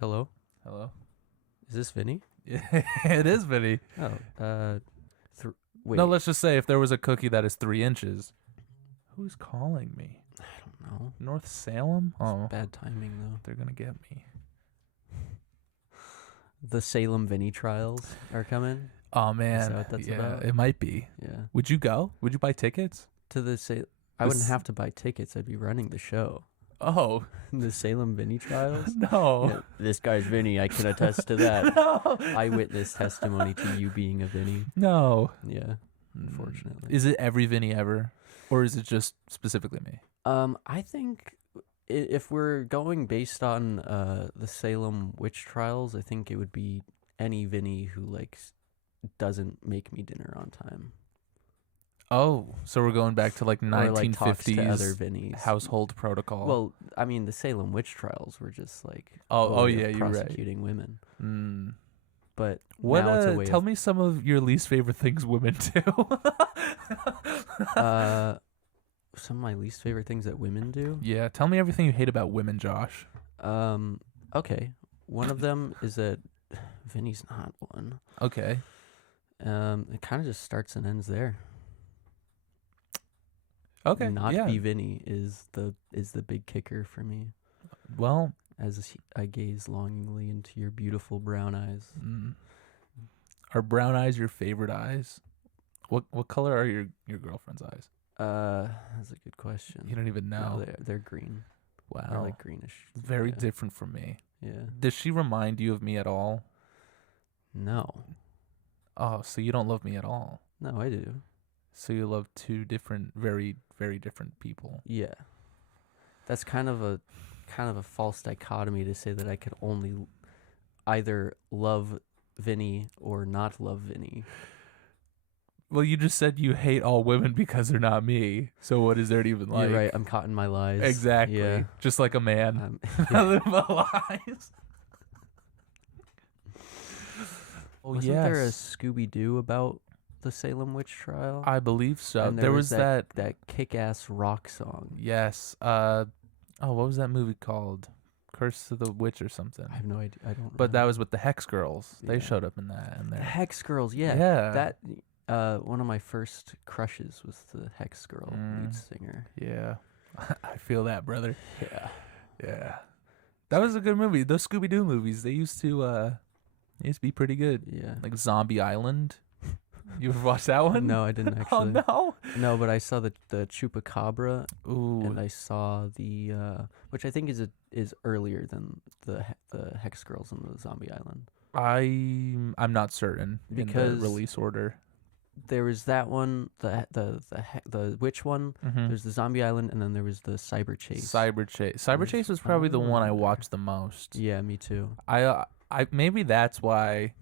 Hello? Hello? Is this Vinny? It is Vinny. Oh, wait. No, let's just say if there was a cookie that is 3 inches. Who's calling me? I don't know. North Salem? Oh, Bad timing, though. they're going to get me. The Salem Vinny trials are coming. Oh, man. Is that what that's about? It might be. Yeah. Would you go? Would you buy tickets? To the I wouldn't have to buy tickets. I'd be running the show. Oh. The Salem Vinny trials? No. Yeah, this guy's Vinny. I can attest to that. No. Eyewitness testimony to you being a Vinny. No. Yeah, unfortunately. Is it every Vinny ever? Or is it just specifically me? I think if we're going based on the Salem witch trials, I think it would be any Vinny who doesn't make me dinner on time. Oh, so we're going back to like Or 1950s talks to other Vinnies. household protocol. Well, I mean, the Salem witch trials were just like yeah, you're right. prosecuting women. Mm. But What? now it's a way tell of, me some of your least favorite things women do. some of my least favorite things that women do. Yeah, tell me everything you hate about women, Josh. Okay. One of them is that Vinny's not one. Okay. It kind of just starts and ends there. Okay. Not yeah. be Vinny is the big kicker for me. Well, As I gaze longingly into your beautiful brown eyes. are brown eyes your favorite eyes? What color are your girlfriend's eyes? That's a good question. You don't even know. No, they're green. Wow. They're like greenish. Very Yeah. different from me. Yeah. Does she remind you of me at all? No. Oh, so you don't love me at all. No, I do. So you love two different, very, very different people. Yeah. That's kind of a false dichotomy to say that I could only either love Vinny or not love Vinny. Well, you just said you hate all women because they're not me. So what is there to even like? You're right. I'm caught in my lies. Exactly. Yeah. Just like a man. Yeah. Lies. Oh, Wasn't there a Scooby-Doo about the Salem witch trial? I believe so. And there was that kick-ass rock song. Yes. What was that movie called? Curse of the Witch or something. I have no idea. I don't. But that was with the Hex Girls. They Yeah. showed up in that. And the they're Hex Girls. Yeah. Yeah. That one of my first crushes was the Hex Girl lead singer. Yeah. I feel that, brother. Yeah. Yeah. That was a good movie. Those Scooby-Doo movies, they used to be pretty good. Yeah. Like Zombie Island. You ever watched that one? No, I didn't actually. Oh, no? No, but I saw the Chupacabra. Ooh. And I saw the which I think is earlier than the Hex Girls and the Zombie Island. I'm not certain Because in the release order. There was that one, the witch one. Mm-hmm. There's the Zombie Island, and then there was the Cyber Chase. Cyber Chase was probably the one I watched the most. Yeah, me too. I maybe that's why.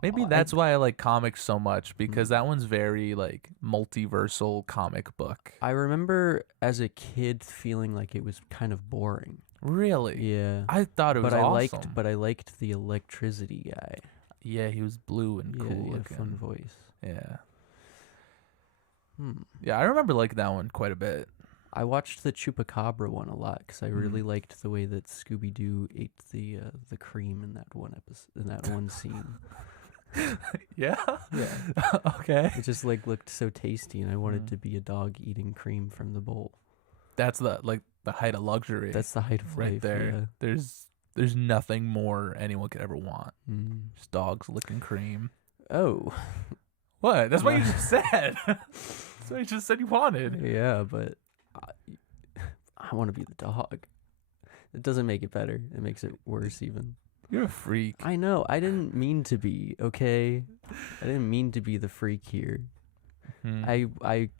Maybe that's why I like comics so much, because that one's very like multiversal comic book. I remember as a kid feeling like it was kind of boring. Really? Yeah. I thought it was awesome. But I liked the electricity guy. Yeah, he was blue and cool Yeah, looking. fun voice. Yeah. Yeah, I remember liking that one quite a bit. I watched the Chupacabra one a lot because I really liked the way that Scooby-Doo ate the cream in that one episode, in that one scene. Yeah? Yeah. Okay. It just looked so tasty, and I wanted to be a dog eating cream from the bowl. That's the height of luxury. That's the height of right life, there. Yeah. There's nothing more anyone could ever want. Mm. Just dogs licking cream. Oh. What? That's what you just said. That's what you just said you wanted. Yeah, but I want to be the dog. It doesn't make it better. It makes it worse even. You're a freak. I know. I didn't mean to be, okay? I didn't mean to be the freak here. I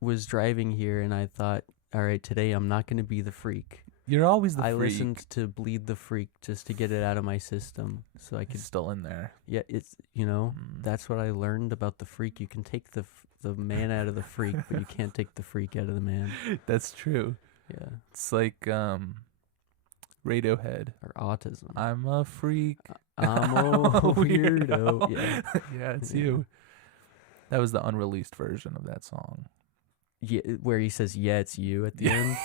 was driving here and I thought, all right, today I'm not going to be the freak. You're always the freak. I listened to Bleed the Freak just to get it out of my system so I could. It's still in there. Yeah, it's, that's what I learned about the freak. You can take the man out of the freak, but you can't take the freak out of the man. That's true. Yeah. It's like Radiohead. Or autism. I'm a freak. I'm a weirdo. Yeah. Yeah, it's you. That was the unreleased version of that song. Yeah, where he says, "Yeah, it's you" at the end.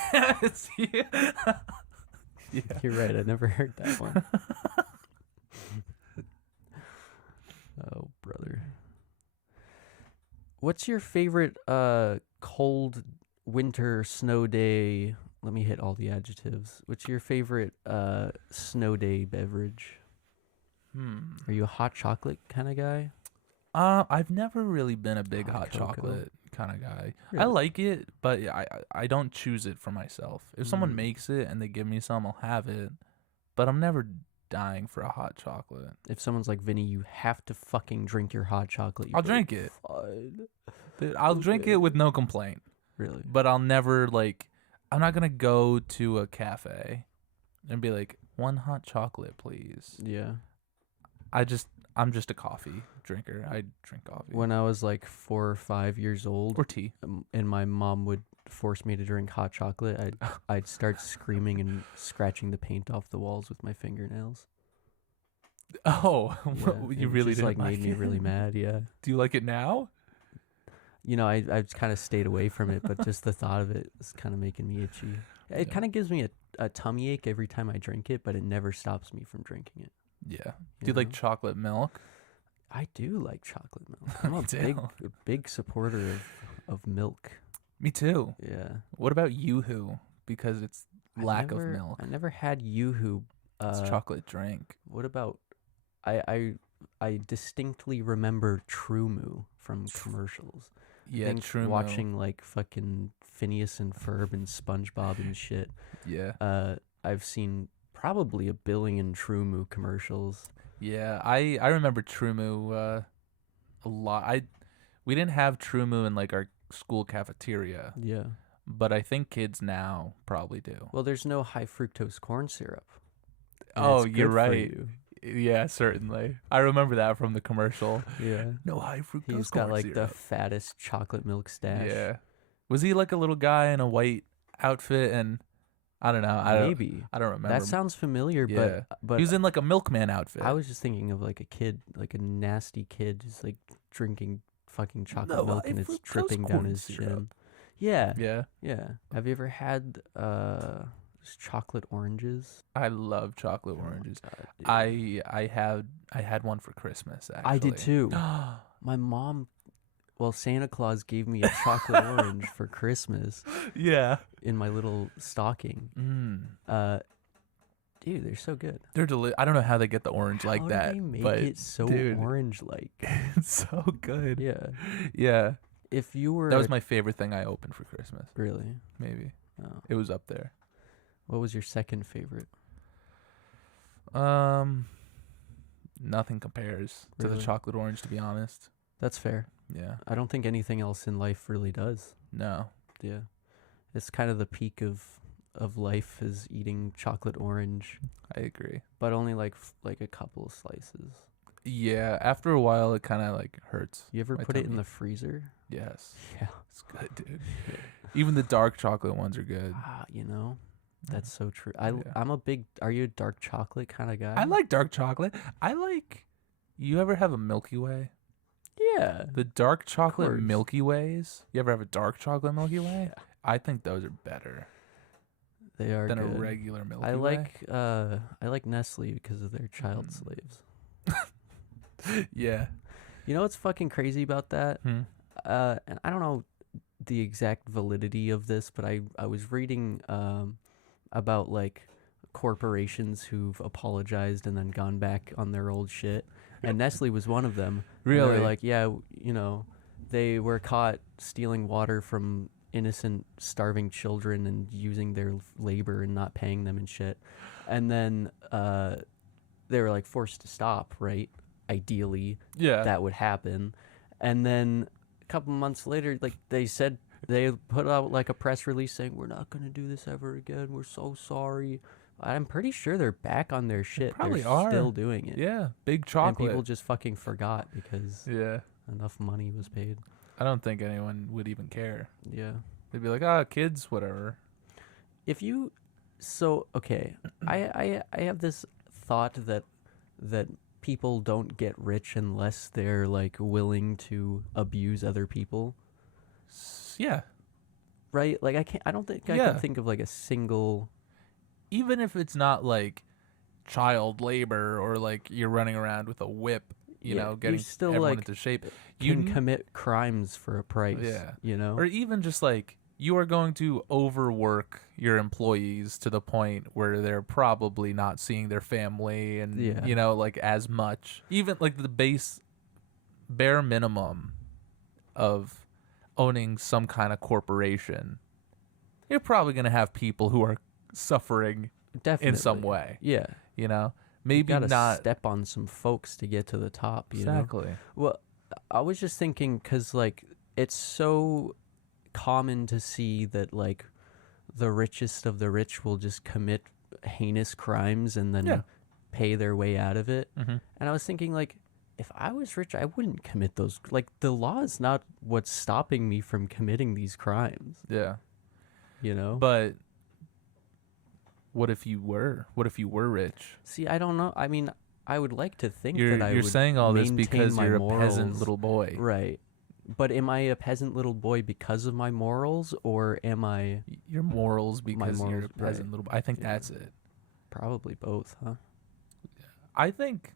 It's you. Yeah. You're right. I never heard that one. Oh, brother. What's your favorite cold winter snow day? Let me hit all the adjectives. What's your favorite snow day beverage? Are you a hot chocolate kind of guy? I've never really been a big hot cocoa? chocolate kind of guy. I Really? like it, but I don't choose it for myself. If someone makes it and they give me some, I'll have it. But I'm never dying for a hot chocolate. If someone's like, Vinny, you have to fucking drink your hot chocolate. I'll drink it. Fine. Dude, I'll drink it with no complaint. Really? But I'll never I'm not gonna go to a cafe and be like, 1 hot chocolate, please. Yeah. I'm just a coffee drinker. I drink coffee. When I was like 4 or 5 years old, Or tea. and my mom would force me to drink hot chocolate, I'd start screaming and scratching the paint off the walls with my fingernails. Oh, Yeah, you it really just didn't like made me it? really mad. Yeah. Do you like it now? You know, I've kind of stayed away from it, but just the thought of it is kind of making me itchy. It Yeah. kind of gives me a tummy ache every time I drink it, but it never stops me from drinking it. Yeah. Do you like know? chocolate milk? I do like chocolate milk. I'm a Me too. big supporter of milk. Me too. Yeah. What about Yoo-hoo? Because it's lack of milk. I never had Yoo-hoo. It's chocolate drink. What about I distinctly remember True Moo from commercials. Yeah, I think True Moo. watching like fucking Phineas and Ferb and SpongeBob and shit. Yeah. I've seen probably a billion True Moo commercials. Yeah, I remember True Moo a lot. We didn't have True Moo in like our school cafeteria, Yeah. but I think kids now probably do. Well, there's no high fructose corn syrup. and Oh, it's you're good for right. you. Yeah, certainly. I remember that from the commercial. Yeah. No high fructose He's got corn like the syrup. fattest chocolate milk stash. Yeah. Was he like a little guy in a white outfit and I don't know. Maybe. I don't remember. That sounds familiar, Yeah. but He was in like a milkman outfit. I was just thinking of like a kid, like a nasty kid, just like drinking fucking chocolate No, milk high and it's fructose dripping down corn his syrup. chin. Yeah, Yeah. yeah. Have you ever had just chocolate oranges? I love chocolate oranges. God, dude. I had one for Christmas actually. I did too. My mom, well, Santa Claus gave me a chocolate orange for Christmas Yeah. in my little stocking. Dude, they're so good. They're I don't know how they get the orange like How that, do they make but it so dude, orange-like? it's so good. Yeah. Yeah. If you were That was my favorite thing I opened for Christmas. really. Maybe. Oh. It was up there. What was your second favorite? Nothing compares to the Really? chocolate orange, to be honest. That's fair. Yeah. I don't think anything else in life really does. No. Yeah. It's kind of the peak of life is eating chocolate orange, I agree. but only like a couple of slices. Yeah. After a while, it kind of like hurts. You ever My put it in tummy. the freezer? Yes. Yeah. It's good, dude. Even the dark chocolate ones are good. You know, that's so true. Yeah. I'm a big. Are you a dark chocolate kind of guy? I like dark chocolate. You ever have a Milky Way? Yeah. The dark chocolate course. Milky Ways? You ever have a dark chocolate Milky Way? Yeah. I think those are better They are than good. a regular Milky I Way. like Nestle because of their child slaves. Yeah. You know what's fucking crazy about that? Hmm. And I don't know the exact validity of this, but I was reading about like corporations who've apologized and then gone back on their old shit, and Nestle was one of them. And Really? they're like, yeah, you know, they were caught stealing water from innocent starving children and using their labor and not paying them and shit, and then they were like forced to stop, right? Ideally, Yeah. that would happen. And then a couple months later, like they said, they put out like a press release saying, we're not going to do this ever again. We're so sorry. I'm pretty sure they're back on their shit. probably They're are. still doing it. Yeah. Big And chocolate. people just fucking forgot because Yeah. enough money was paid. I don't think anyone would even care. Yeah. They'd be like, kids, whatever. If you, so, okay, I have this thought that people don't get rich unless they're like willing to abuse other people. Yeah. Right? Like I don't think I Yeah. can think of like a single even if it's not like child labor or like you're running around with a whip, you know, getting still everyone like into shape, you can commit crimes for a price. Yeah. You know, or even just like you are going to overwork your employees to the point where they're probably not seeing their family and you know, like as much. Even like the bare minimum of owning some kind of corporation, you're probably going to have people who are suffering definitely in some way. Yeah, You know, maybe you gotta not step on some folks to get to the top. You know? exactly. Well, I was just thinking because like it's so common to see that like the richest of the rich will just commit heinous crimes and then pay their way out of it. Mm-hmm. And I was thinking like, if I was rich, I wouldn't commit those. Like the law is not what's stopping me from committing these crimes. Yeah. You know. But what if you were? What if you were rich? See, I don't know. I mean, I would like to think You're that I would saying all this maintain because my you're morals. a peasant little boy. Right. But am I a peasant little boy because of my morals, or am I Your morals because you're a morals, peasant right. little boy. I think Yeah. that's it. probably both, huh? I think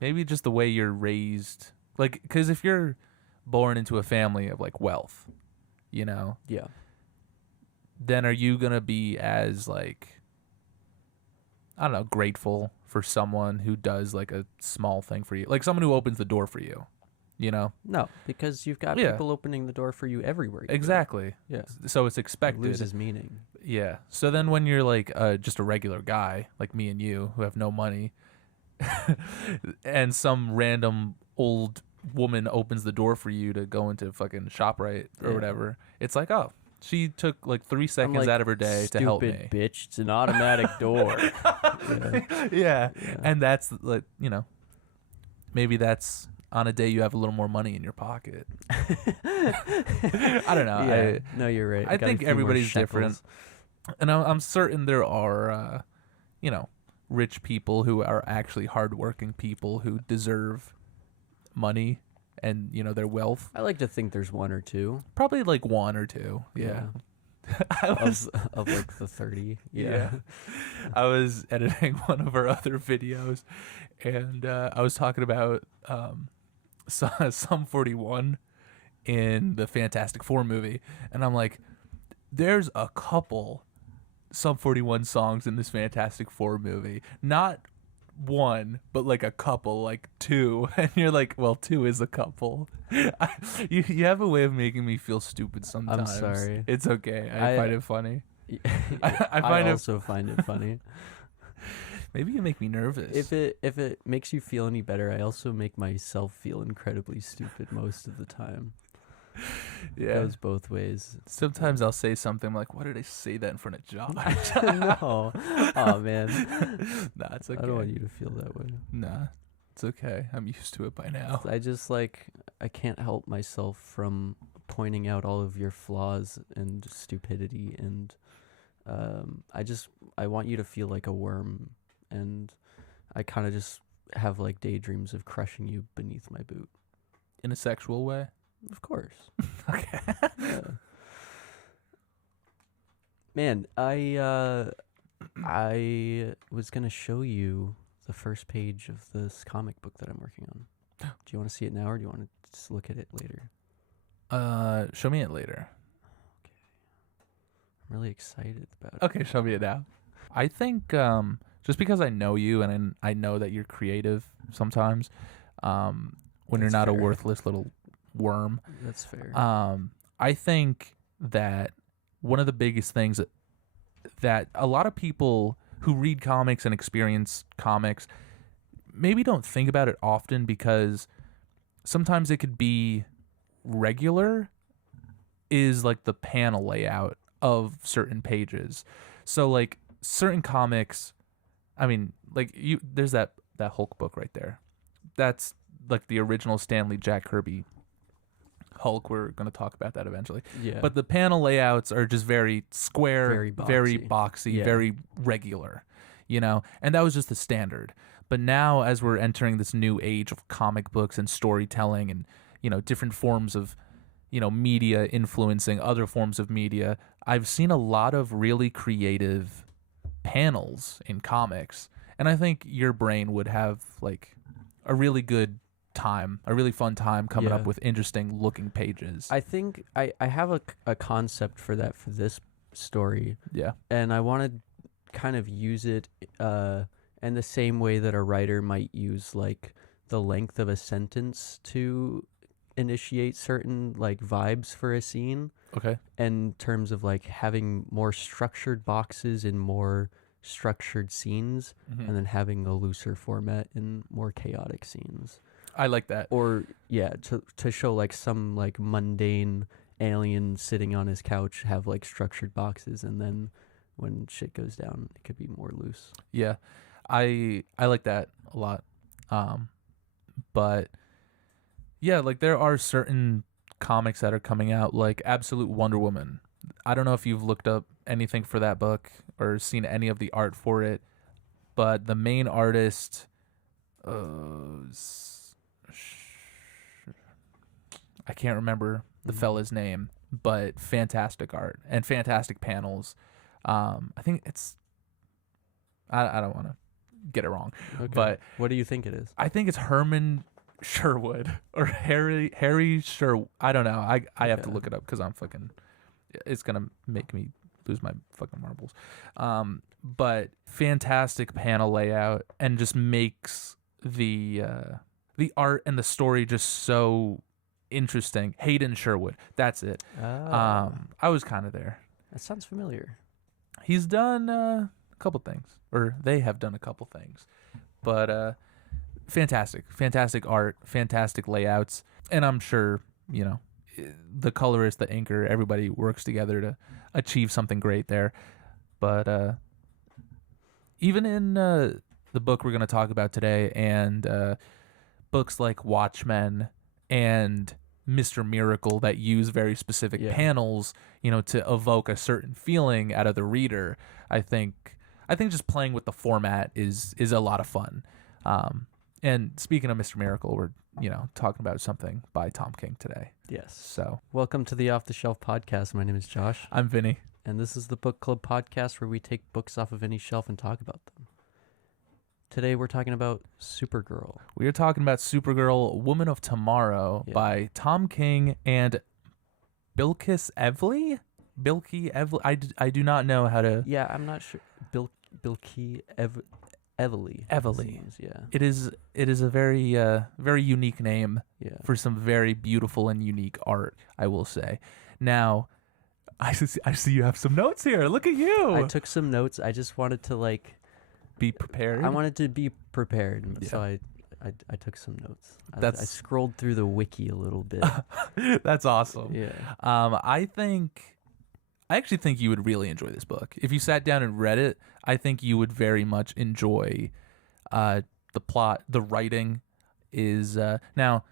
maybe just the way you're raised. Like, because if you're born into a family of like wealth, you know, Yeah. then are you going to be as like, I don't know, grateful for someone who does like a small thing for you? Like someone who opens the door for you, you know? No, because you've got Yeah. people opening the door for you everywhere. You go. Exactly. Yeah. So it's It expected. loses meaning. Yeah. So then when you're like just a regular guy, like me and you, who have no money, and some random old woman opens the door for you to go into fucking ShopRite or Yeah. whatever, it's like, oh, she took like 3 I'm seconds like, out of her day to help me. Stupid bitch, it's an automatic door. Yeah. Yeah. Yeah. And that's like, you know, maybe that's on a day you have a little more money in your pocket. I don't know. Yeah. No, you're right. I Got a think few more everybody's different. shekels. And I'm certain there are, you know, rich people who are actually hardworking people who deserve money and, you know, their wealth. I like to think there's one or two. Probably like one or two. Yeah. I was, Of like the 30. yeah. Yeah. I was editing one of our other videos, and I was talking about Sum 41 in the Fantastic Four movie, and I'm like, there's a couple Sum 41 songs in this Fantastic Four movie. Not one, but like a couple, like two. And you're like, well, two is a couple. You have a way of making me feel stupid sometimes. I'm sorry. It's okay. I find it funny. I also find it funny. Maybe you make me nervous. If it makes you feel any better, I also make myself feel incredibly stupid most of the time. Yeah. Goes both ways. Sometimes I'll say something like, why did I say that in front of Josh? No. Oh man. Nah, it's okay. I don't want you to feel that way. Nah, it's okay. I'm used to it by now. I just I can't help myself from pointing out all of your flaws and stupidity, and I want you to feel like a worm, and I kind of just have like daydreams of crushing you beneath my boot. In a sexual way? Of course. Okay. Yeah. Man, I was gonna show you the first page of this comic book that I'm working on. Do you want to see it now, or do you want to just look at it later? Show me it later. I'm really excited about it. Okay, show me it now. I think just because I know you and I know that you're creative sometimes, when you're That's not a fair. worthless little worm, That's fair. I think that one of the biggest things that a lot of people who read comics and experience comics maybe don't think about it often, because sometimes it could be regular, is like the panel layout of certain pages. So like certain comics, I mean, like there's that Hulk book right there. That's like the original Stanley Jack Kirby Hulk. We're going to talk about that eventually. Yeah. But the panel layouts are just very square, Very boxy, Yeah. very regular, you know? And that was just the standard. But now, as we're entering this new age of comic books and storytelling and, you know, different forms of, media influencing other forms of media, I've seen a lot of really creative panels in comics, and I think your brain would have like a really fun time coming up with interesting looking pages. I think I have a concept for that for this story. Yeah. And I want to kind of use it in the same way that a writer might use like the length of a sentence to initiate certain like vibes for a scene. Okay. In terms of like having more structured boxes in more structured scenes, and then having a looser format in more chaotic scenes. I like that. Or to show like some like mundane alien sitting on his couch have like structured boxes, and then when shit goes down it could be more loose. Yeah. I like that a lot. But yeah, like there are certain comics that are coming out, like Absolute Wonder Woman. I don't know if you've looked up anything for that book or seen any of the art for it, but the main artist, I can't remember the fella's name, but fantastic art and fantastic panels. I think it's, I don't want to get it wrong, but what do you think it is? I think it's Herman Sherwood or Harry Sherwood. I don't know. I have to look it up because I'm fucking. It's gonna make me lose my fucking marbles. But fantastic panel layout and just makes the art and the story just so interesting. Hayden Sherwood. That's it. I was kind of there. That sounds familiar. He's done a couple things, or they have done a couple things, but fantastic art, fantastic layouts, and I'm sure the colorist, the inker, everybody works together to achieve something great there. But even in the book we're going to talk about today, and books like Watchmen and Mr. Miracle that use very specific panels, to evoke a certain feeling out of the reader, I think just playing with the format is a lot of fun. And speaking of Mr. Miracle, we're talking about something by Tom King today. Yes. So welcome to the Off the Shelf podcast. My name is Josh. I'm Vinny. And this is the book club podcast where we take books off of any shelf and talk about them. Today we're talking about Supergirl. We are talking about Supergirl, Woman of Tomorrow by Tom King and Bilquis Evely? I do not know how to... Yeah, I'm not sure. Bilquis Evely. Yeah. It is a very very unique name for some very beautiful and unique art, I will say. Now, I see you have some notes here. Look at you. I took some notes. I just wanted to be prepared. I wanted to be prepared, so I took some notes. I scrolled through the wiki a little bit. That's awesome. Yeah. I actually think you would really enjoy this book. If you sat down and read it, I think you would very much enjoy the plot. The writing is... now,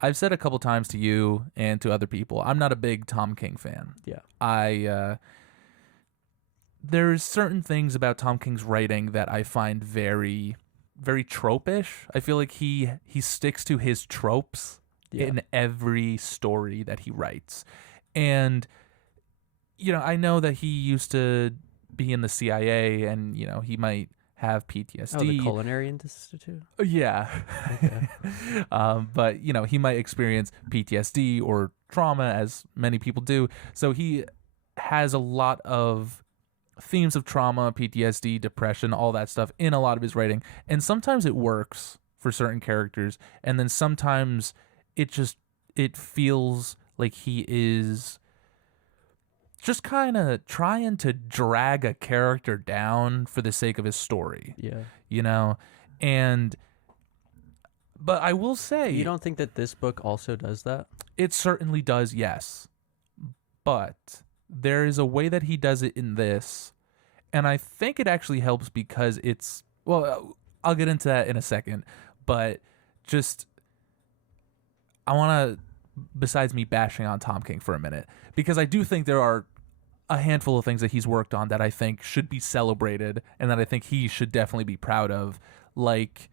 I've said a couple times to you and to other people, I'm not a big Tom King fan. Yeah. There's certain things about Tom King's writing that I find very, very trope-ish. I feel like he sticks to his tropes in every story that he writes. And... I know that he used to be in the CIA, and he might have PTSD. Oh, the Culinary Institute. Yeah. Okay. But he might experience PTSD or trauma, as many people do. So he has a lot of themes of trauma, PTSD, depression, all that stuff in a lot of his writing. And sometimes it works for certain characters, and then sometimes it feels like he is just kind of trying to drag a character down for the sake of his story. Yeah. But I will say... You don't think that this book also does that? It certainly does, yes. But there is a way that he does it in this, and I think it actually helps because it's... Well, I'll get into that in a second, but just... I want to... Besides me bashing on Tom King for a minute, because I do think there are a handful of things that he's worked on that I think should be celebrated and that I think he should definitely be proud of. Like,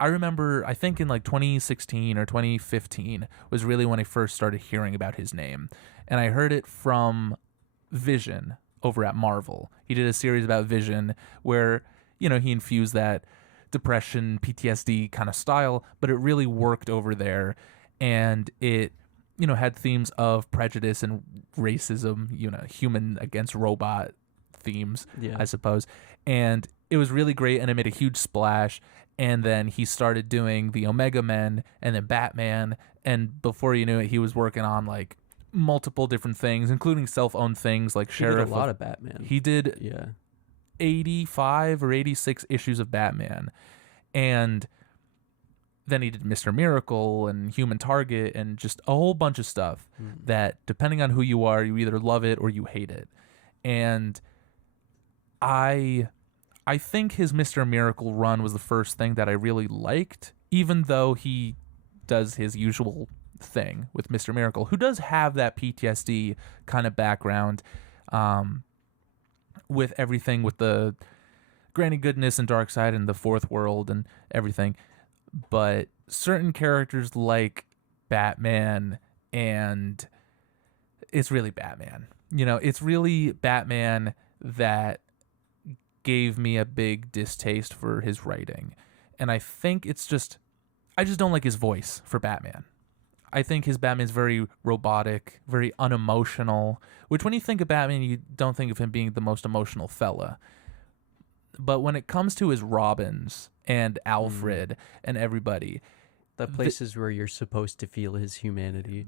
I remember, I think in like 2016 or 2015 was really when I first started hearing about his name. And I heard it from Vision over at Marvel. He did a series about Vision where, he infused that depression, PTSD kind of style, but it really worked over there. And it, had themes of prejudice and racism, human against robot themes, Yeah. I suppose. And it was really great, and it made a huge splash. And then he started doing the Omega Men and then Batman. And before you knew it, he was working on like multiple different things, including self-owned things like He Sheriff. did a lot of Batman. He did Yeah. 85 or 86 issues of Batman. And then he did Mr. Miracle and Human Target and just a whole bunch of stuff that, depending on who you are, you either love it or you hate it. And I think his Mr. Miracle run was the first thing that I really liked, even though he does his usual thing with Mr. Miracle, who does have that PTSD kind of background, with everything with the Granny Goodness and Darkseid and the Fourth World and everything. But certain characters like Batman, and it's really Batman. It's really Batman that gave me a big distaste for his writing. And I think I just don't like his voice for Batman. I think his Batman is very robotic, very unemotional, which when you think of Batman, you don't think of him being the most emotional fella. But when it comes to his Robins and Alfred and everybody, the places where you're supposed to feel his humanity,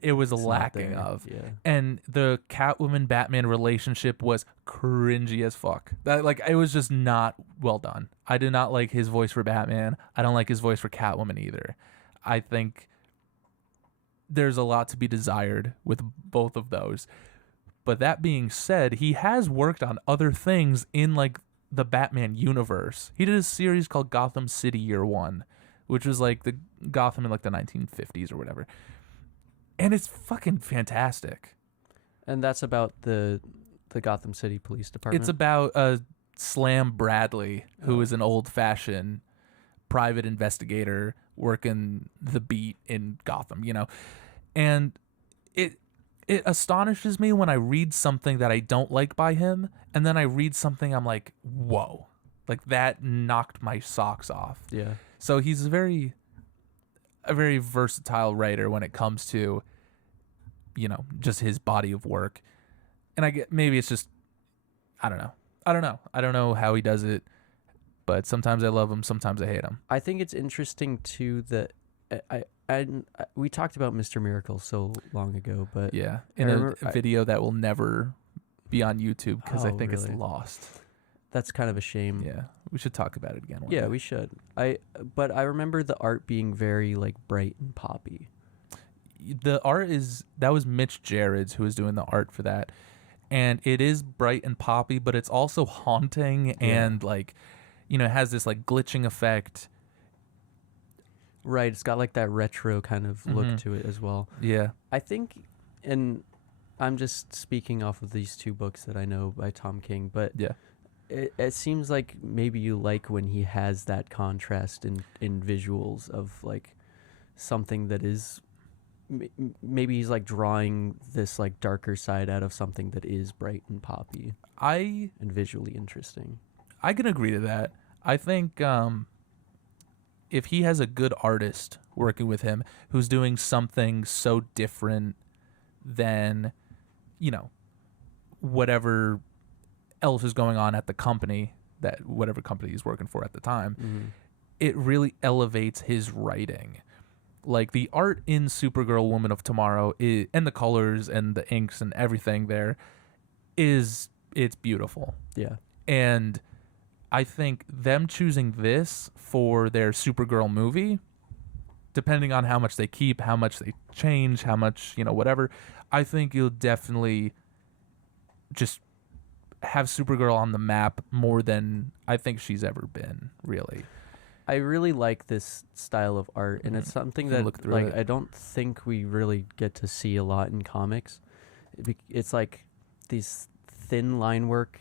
it was it's not lacking there. of. Yeah. And the Catwoman Batman relationship was cringy as fuck. It was just not well done. I did not like his voice for Batman. I don't like his voice for Catwoman either. I think there's a lot to be desired with both of those. But that being said, he has worked on other things in like the Batman universe. He did a series called Gotham City Year One, which was like the Gotham in like the 1950s or whatever. And it's fucking fantastic. And that's about the Gotham City Police Department. It's about Slam Bradley, who is an old-fashioned private investigator working the beat in Gotham, And it astonishes me when I read something that I don't like by him, and then I read something I'm like, whoa. Like, that knocked my socks off. Yeah. So he's a very versatile writer when it comes to, just his body of work. And I get, maybe it's just, I don't know. I don't know how he does it, but sometimes I love him, sometimes I hate him. I think it's interesting too that we talked about Mr. Miracle so long ago, but yeah, in a video that will never be on YouTube because I think really? it's lost. That's kind of a shame. Yeah, we should talk about it again one Yeah, day. we should. But I remember the art being very like bright and poppy. The art that was Mitch Gerrits who was doing the art for that, and it is bright and poppy, but it's also haunting and like, it has this like glitching effect. Right, it's got like that retro kind of look to it as well. Yeah. I think, and I'm just speaking off of these two books that I know by Tom King, but yeah, it seems like maybe you like when he has that contrast in visuals of like something that is maybe he's like drawing this like darker side out of something that is bright and poppy and visually interesting. I can agree to that. I think if he has a good artist working with him who's doing something so different than, whatever else is going on at the company, that whatever company he's working for at the time, it really elevates his writing. Like the art in Supergirl Woman of Tomorrow and the colors and the inks and everything there it's beautiful. Yeah. And I think them choosing this for their Supergirl movie, depending on how much they keep, how much they change, how much, whatever, I think you'll definitely just have Supergirl on the map more than I think she's ever been, really. I really like this style of art, and it's something that like I don't think we really get to see a lot in comics. It's like these thin line work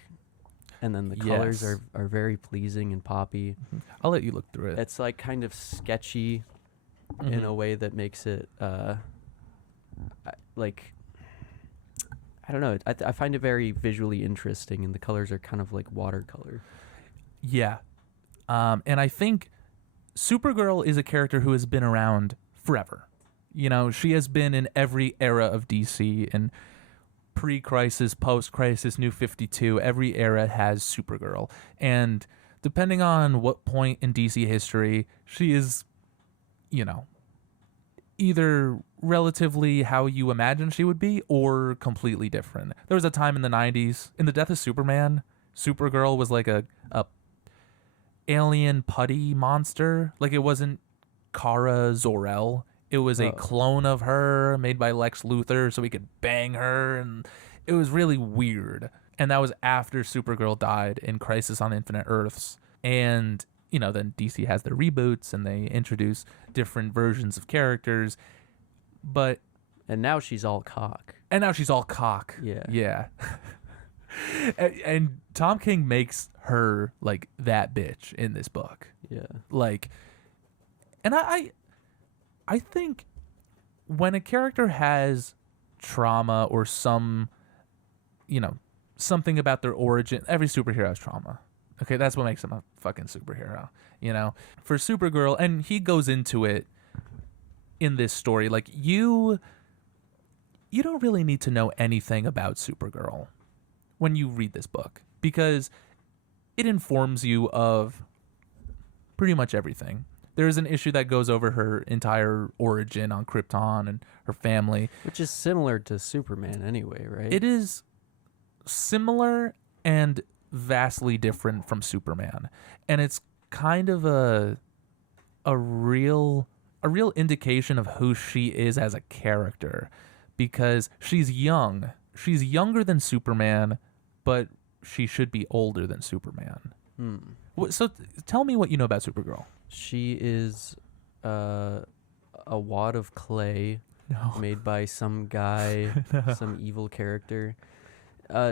and then the colors Yes. are very pleasing and poppy. I'll let you look through it. It's like kind of sketchy in a way that makes it like, I don't know. I find it very visually interesting, and the colors are kind of like watercolor. Yeah. And I think Supergirl is a character who has been around forever. You know, she has been in every era of DC, and pre-crisis, post-crisis, New 52, every era has Supergirl. And depending on what point in DC history, she is, you know, either relatively how you imagine she would be or completely different. There was a time in the 90s, in the Death of Superman, Supergirl was like a alien putty monster. Like, it wasn't Kara Zor-El. It was a clone of her made by Lex Luthor so he could bang her, and it was really weird. And that was after Supergirl died in Crisis on Infinite Earths. And, you know, then DC has their reboots and they introduce different versions of characters. But And now she's all cock. Yeah. Yeah. And Tom King makes her like that bitch in this book. Yeah. Like, and I think when a character has trauma or some, you know, something about their origin, every superhero has trauma. Okay, that's what makes him a fucking superhero, you know? For Supergirl, and he goes into it in this story, like, you don't really need to know anything about Supergirl when you read this book, because it informs you of pretty much everything. There is an issue that goes over her entire origin on Krypton and her family. Which is similar to Superman anyway, right? It is similar and vastly different from Superman. And it's kind of a real indication of who she is as a character, because she's young. She's younger than Superman, but she should be older than Superman. So tell me what you know about Supergirl. She is a wad of clay made by some guy, some evil character.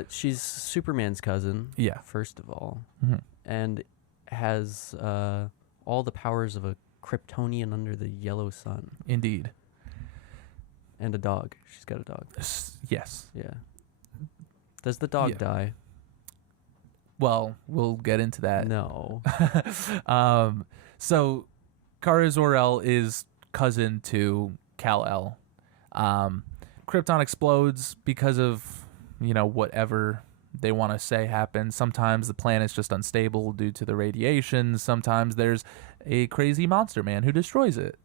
She's Superman's cousin, Yeah. first of all, Mm-hmm. and has all the powers of a Kryptonian under the yellow sun. Indeed. And a dog. She's got a dog. Yes. Yeah. Does the dog Yeah. die? Well, we'll get into that. No. So Kara Zor-El is cousin to Kal-El. Krypton explodes because of, you know, whatever they want to say happens. Sometimes the planet's just unstable due to the radiation. Sometimes there's a crazy monster man who destroys it.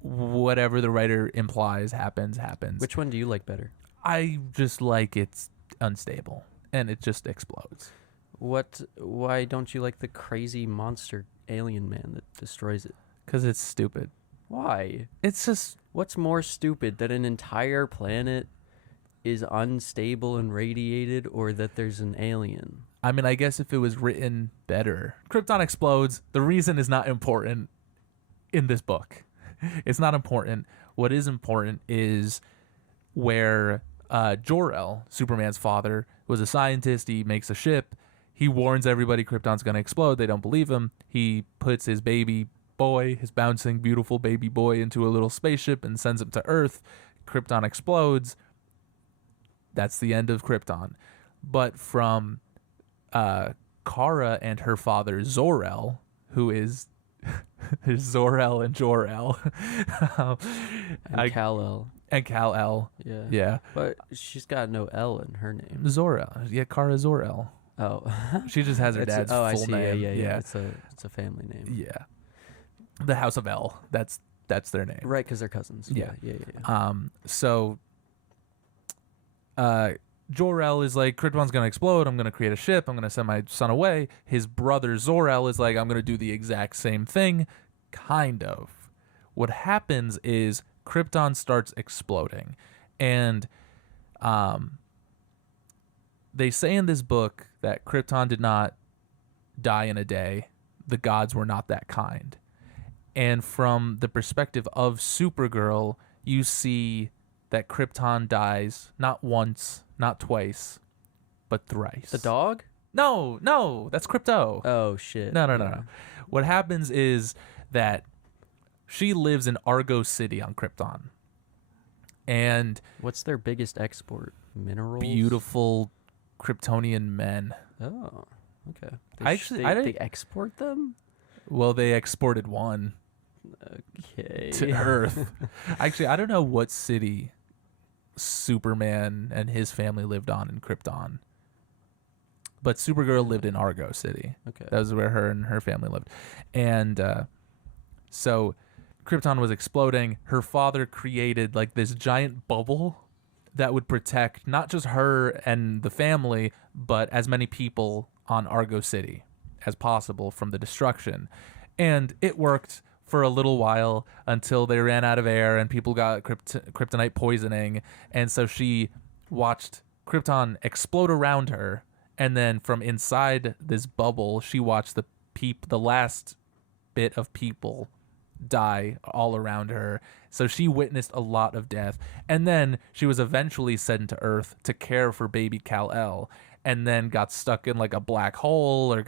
Whatever the writer implies happens. Which one do you like better? I just like it's unstable and it just explodes. Why don't you like the crazy monster alien man that destroys it? Because it's stupid. Why? It's just... What's more stupid, that an entire planet is unstable and radiated, or that there's an alien? I mean, I guess if it was written better. Krypton explodes. The reason is not important in this book. It's not important. What is important is where Jor-El, Superman's father, was a scientist. He makes a ship. He warns everybody Krypton's going to explode. They don't believe him. He puts his baby boy, his bouncing, beautiful baby boy, into a little spaceship and sends him to Earth. Krypton explodes. That's the end of Krypton. But from Kara and her father, Zor-El, who is... There's Zor-El and Jor-El. And Kal-El. And Kal-El. Yeah. Yeah. But she's got no L in her name. Zor-El. Yeah, Kara Zor-El. Oh. She just has her dad's full I see. name. Yeah. It's a family name. Yeah. The House of L. That's their name. Right, because they're cousins. Yeah. Yeah. So Jor-El is like, Krypton's going to explode. I'm going to create a ship. I'm going to send my son away. His brother Zor-El is like, I'm going to do the exact same thing. Kind of. What happens is Krypton starts exploding. And they say in this book that Krypton did not die in a day. The gods were not that kind. And from the perspective of Supergirl, you see that Krypton dies not once, not twice, but thrice. The dog? No, that's Krypto. Oh shit. No. What happens is that she lives in Argo City on Krypton. And What's their biggest export? Minerals. beautiful Kryptonian men. Oh, okay. They export them. Well, they exported one Okay. to Earth. Actually, I don't know what city Superman and his family lived on in Krypton. But Supergirl lived in Argo City. Okay. That was where her and her family lived. And so Krypton was exploding. Her father created like this giant bubble that would protect not just her and the family, but as many people on Argo City as possible from the destruction. And it worked for a little while until they ran out of air and people got kryptonite poisoning. And so she watched Krypton explode around her. And then from inside this bubble, she watched the last bit of people die all around her. So she witnessed a lot of death. And then she was eventually sent to Earth to care for baby Kal-El, and then got stuck in like a black hole or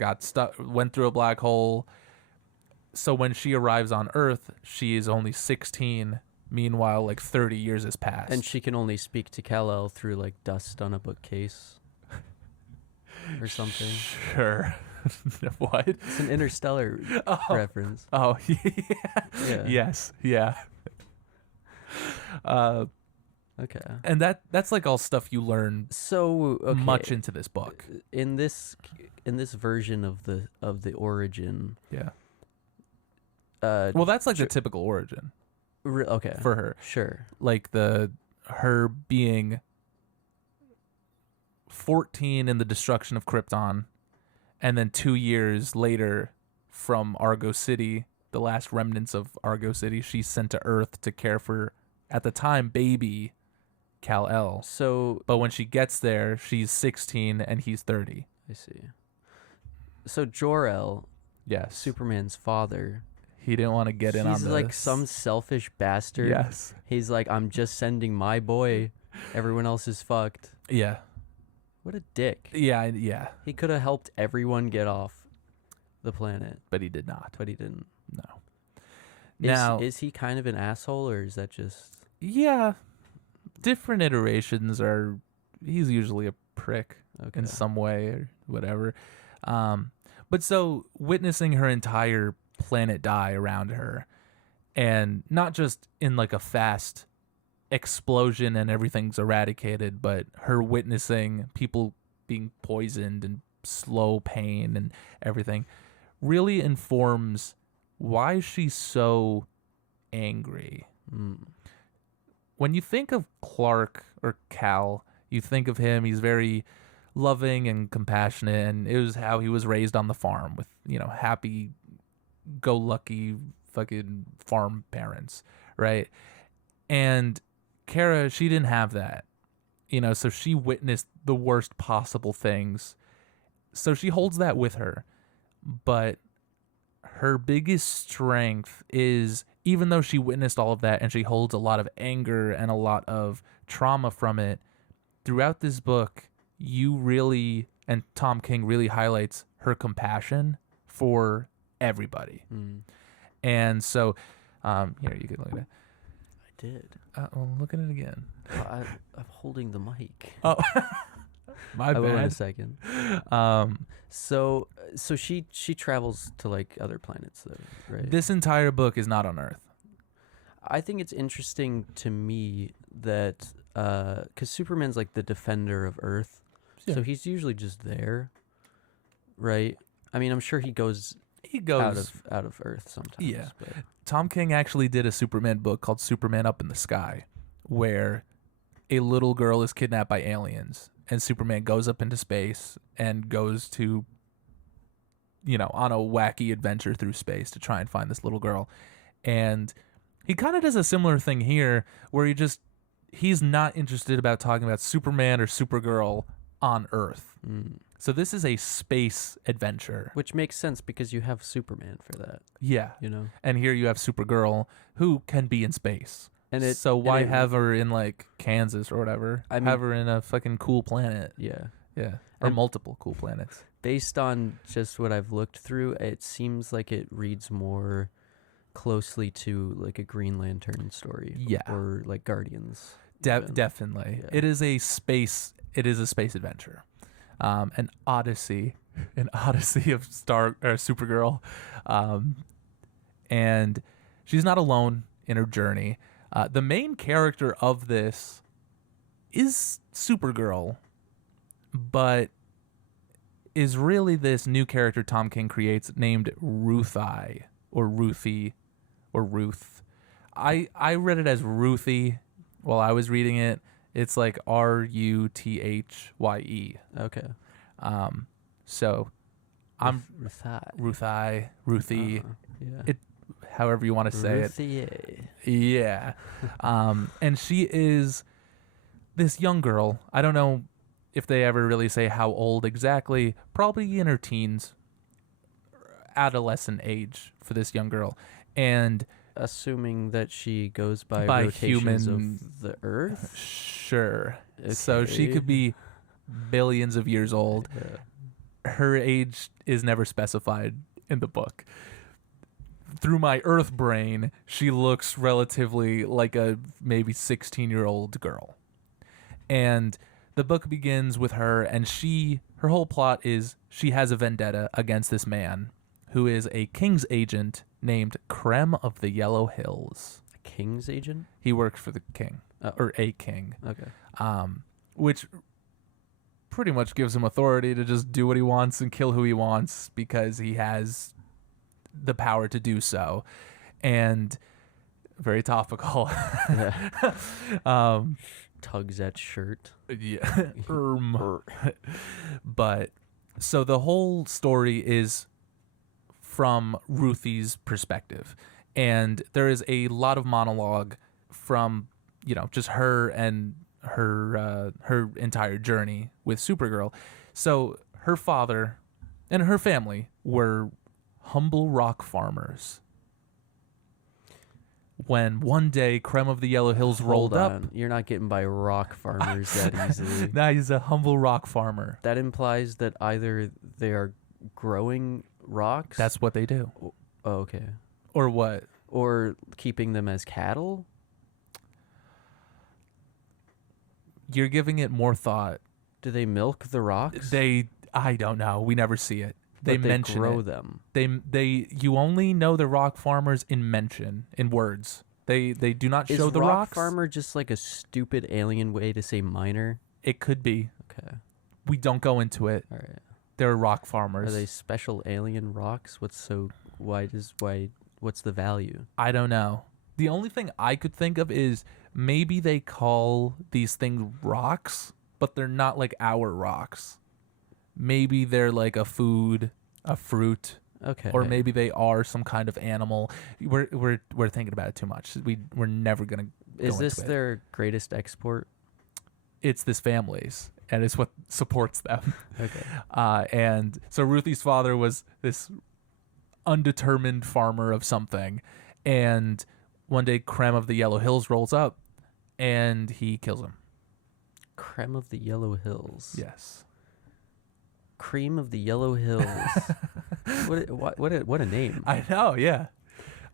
went through a black hole. So when she arrives on Earth, she is only 16. Meanwhile, like 30 years has passed. And she can only speak to Kal-El through like dust on a bookcase or something. Sure. What? It's an Interstellar reference. Oh, yeah. Yeah. Yes. Yeah. Okay. And that's like all stuff you learn So much into this book. In this version of the origin. Yeah. Well, that's like the typical origin okay. for her. Sure. Like her being 14 in the destruction of Krypton, and then 2 years later from Argo City, the last remnants of Argo City, she's sent to Earth to care for, at the time, baby Kal-El. So, but when she gets there, she's 16 and he's 30. I see. So Jor-El, Yes. Superman's father, he didn't want to get in on this. He's like some selfish bastard. Yes. He's like, I'm just sending my boy. Everyone else is fucked. Yeah. What a dick. Yeah. He could have helped everyone get off the planet. But he did not. But he didn't. No. Now, is he kind of an asshole, or is that just... Yeah. Different iterations are... He's usually a prick in some way or whatever. But so, witnessing her entire planet die around her, and not just in like a fast explosion and everything's eradicated, but her witnessing people being poisoned and slow pain and everything, really informs why she's so angry. When you think of Clark or Cal, you think of him, he's very loving and compassionate, and it was how he was raised on the farm with, happy go lucky fucking farm parents, right? And Kara, she didn't have that, so she witnessed the worst possible things. So she holds that with her. But her biggest strength is, even though she witnessed all of that and she holds a lot of anger and a lot of trauma from it, throughout this book, and Tom King really highlights her compassion for everybody. And so, here, you can look at it. I did. Well, look at it again. I'm holding the mic. Oh, my bad. I will in a second. So she travels to like other planets though, right? This entire book is not on Earth. I think it's interesting to me that because Superman's like the defender of Earth, so he's usually just there, right? I mean, I'm sure he goes out of Earth sometimes. Yeah. But. Tom King actually did a Superman book called Superman Up in the Sky, where a little girl is kidnapped by aliens, and Superman goes up into space and goes to, on a wacky adventure through space to try and find this little girl. And he kind of does a similar thing here, where he's not interested about talking about Superman or Supergirl on Earth. So this is a space adventure. Which makes sense because you have Superman for that. Yeah. And here you have Supergirl, who can be in space. So why have her in like Kansas or whatever? Have her in a fucking cool planet. Yeah. Yeah. Or multiple cool planets. based on just what I've looked through, it seems like it reads more closely to like a Green Lantern story. Yeah. Or like Guardians. even. Definitely. Yeah. It is a space adventure. An odyssey of Supergirl. And she's not alone in her journey. The main character of this is Supergirl, but is really this new character Tom King creates named Ruthie or Ruthie or Ruth. I read it as Ruthie while I was reading it. It's like Ruthye. Okay. So I'm Ruthie. Ruthie, Yeah. it however you want to say it. Ruthie. Yeah. And she is this young girl. I don't know if they ever really say how old exactly, probably in her teens, adolescent age for this young girl. And Assuming that she goes by human rotations of the Earth? Sure. So she Okay. could be billions of years old. Yeah. Her age is never specified in the book. Through my Earth brain, she looks relatively like a maybe 16-year-old girl. And the book begins with her, and her whole plot is she has a vendetta against this man who is a King's agent named Krem of the Yellow Hills. A King's agent? He works for the king, Oh. or a king, Okay. which pretty much gives him authority to just do what he wants and kill who he wants because he has the power to do so. And very topical. Yeah. Tugs at shirt. Yeah. But so the whole story is from Ruthie's perspective, and there is a lot of monologue from just her and her entire journey with Supergirl. So her father and her family were humble rock farmers. When one day Krem of the Yellow Hills rolled Hold up. on. You're not getting by rock farmers that easily. Now he's a humble rock farmer. That implies that either they are growing rocks. That's what they do. Oh, okay. Or what? Or keeping them as cattle. You're giving it more thought. Do they milk the rocks? I don't know. We never see it. They mention grow it. them. You only know the rock farmers in words. They do not show Is the rock rocks. farmer just like a stupid alien way to say miner? It could be. Okay. We don't go into it. All right. They're rock farmers. Are they special alien rocks? What's the value? I don't know. The only thing I could think of is maybe they call these things rocks, but they're not like our rocks. Maybe they're like a food, a fruit, Okay. or maybe they are some kind of animal. We're thinking about it too much. We're never gonna. Is this into it. their greatest export? It's this family's, and it's what supports them. Okay. And so Ruthie's father was this undetermined farmer of something, and one day Krem of the Yellow Hills rolls up, and he kills him. Creme of the Yellow Hills. Yes. Cream of the Yellow Hills. What a name. I know, yeah.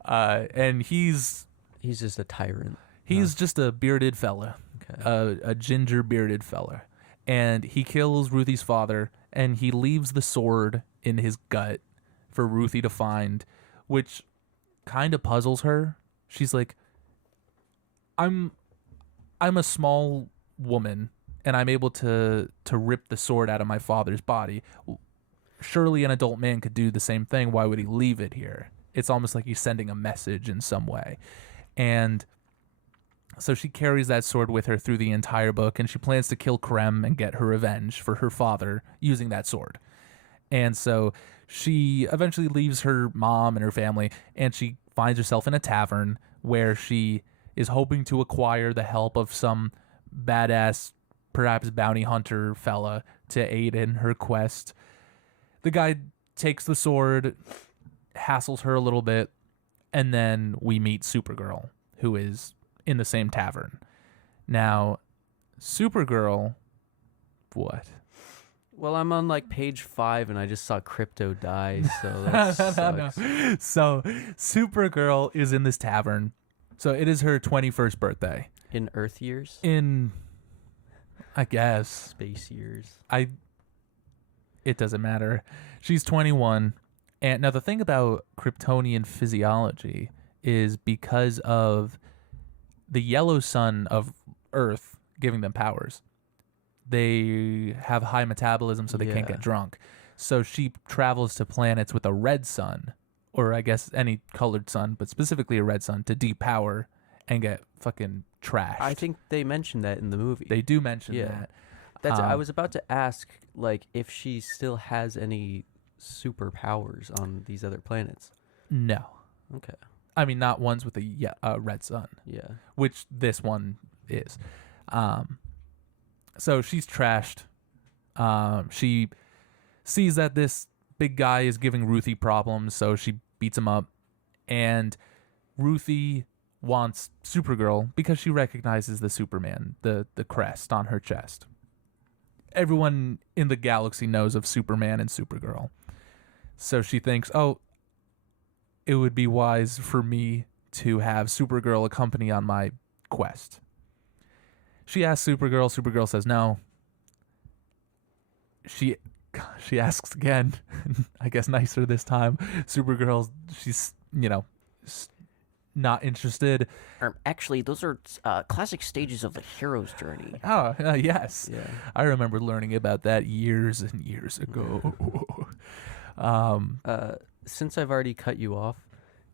And he's just a tyrant. He's just a bearded fella, Okay. a ginger bearded fella, and he kills Ruthie's father, and he leaves the sword in his gut for Ruthie to find, which kind of puzzles her. She's like, I'm a small woman, and I'm able to rip the sword out of my father's body. Surely an adult man could do the same thing. Why would he leave it here? It's almost like he's sending a message in some way. And so she carries that sword with her through the entire book, and she plans to kill Krem and get her revenge for her father using that sword. And so she eventually leaves her mom and her family, and she finds herself in a tavern where she is hoping to acquire the help of some badass, perhaps bounty hunter fella to aid in her quest. The guy takes the sword, hassles her a little bit, and then we meet Supergirl, who is in the same tavern. Now, Supergirl, what? Well, I'm on like page 5 and I just saw Krypto die, so that sucks. No. So Supergirl is in this tavern. So it is her 21st birthday. In Earth years? In, I guess. Space years. It doesn't matter. She's 21. And now the thing about Kryptonian physiology is because of the yellow sun of Earth giving them powers, they have high metabolism, so they can't get drunk. So she travels to planets with a red sun, or I guess any colored sun, but specifically a red sun, to depower and get fucking trashed. I think they mentioned that in the movie. They do mention that. That's. I was about to ask, like, if she still has any superpowers on these other planets. No. Okay. I mean, not ones with a red sun. Yeah. Which this one is. So she's trashed. She sees that this big guy is giving Ruthie problems, so she beats him up. And Ruthie wants Supergirl because she recognizes the Superman, the crest on her chest. Everyone in the galaxy knows of Superman and Supergirl. So she thinks, oh, it would be wise for me to have Supergirl accompany on my quest. She asks Supergirl. Supergirl says no. She asks again, I guess nicer this time. Supergirl, she's, not interested. Actually, those are classic stages of the hero's journey. Oh, yes. Yeah. I remember learning about that years and years ago. Since I've already cut you off,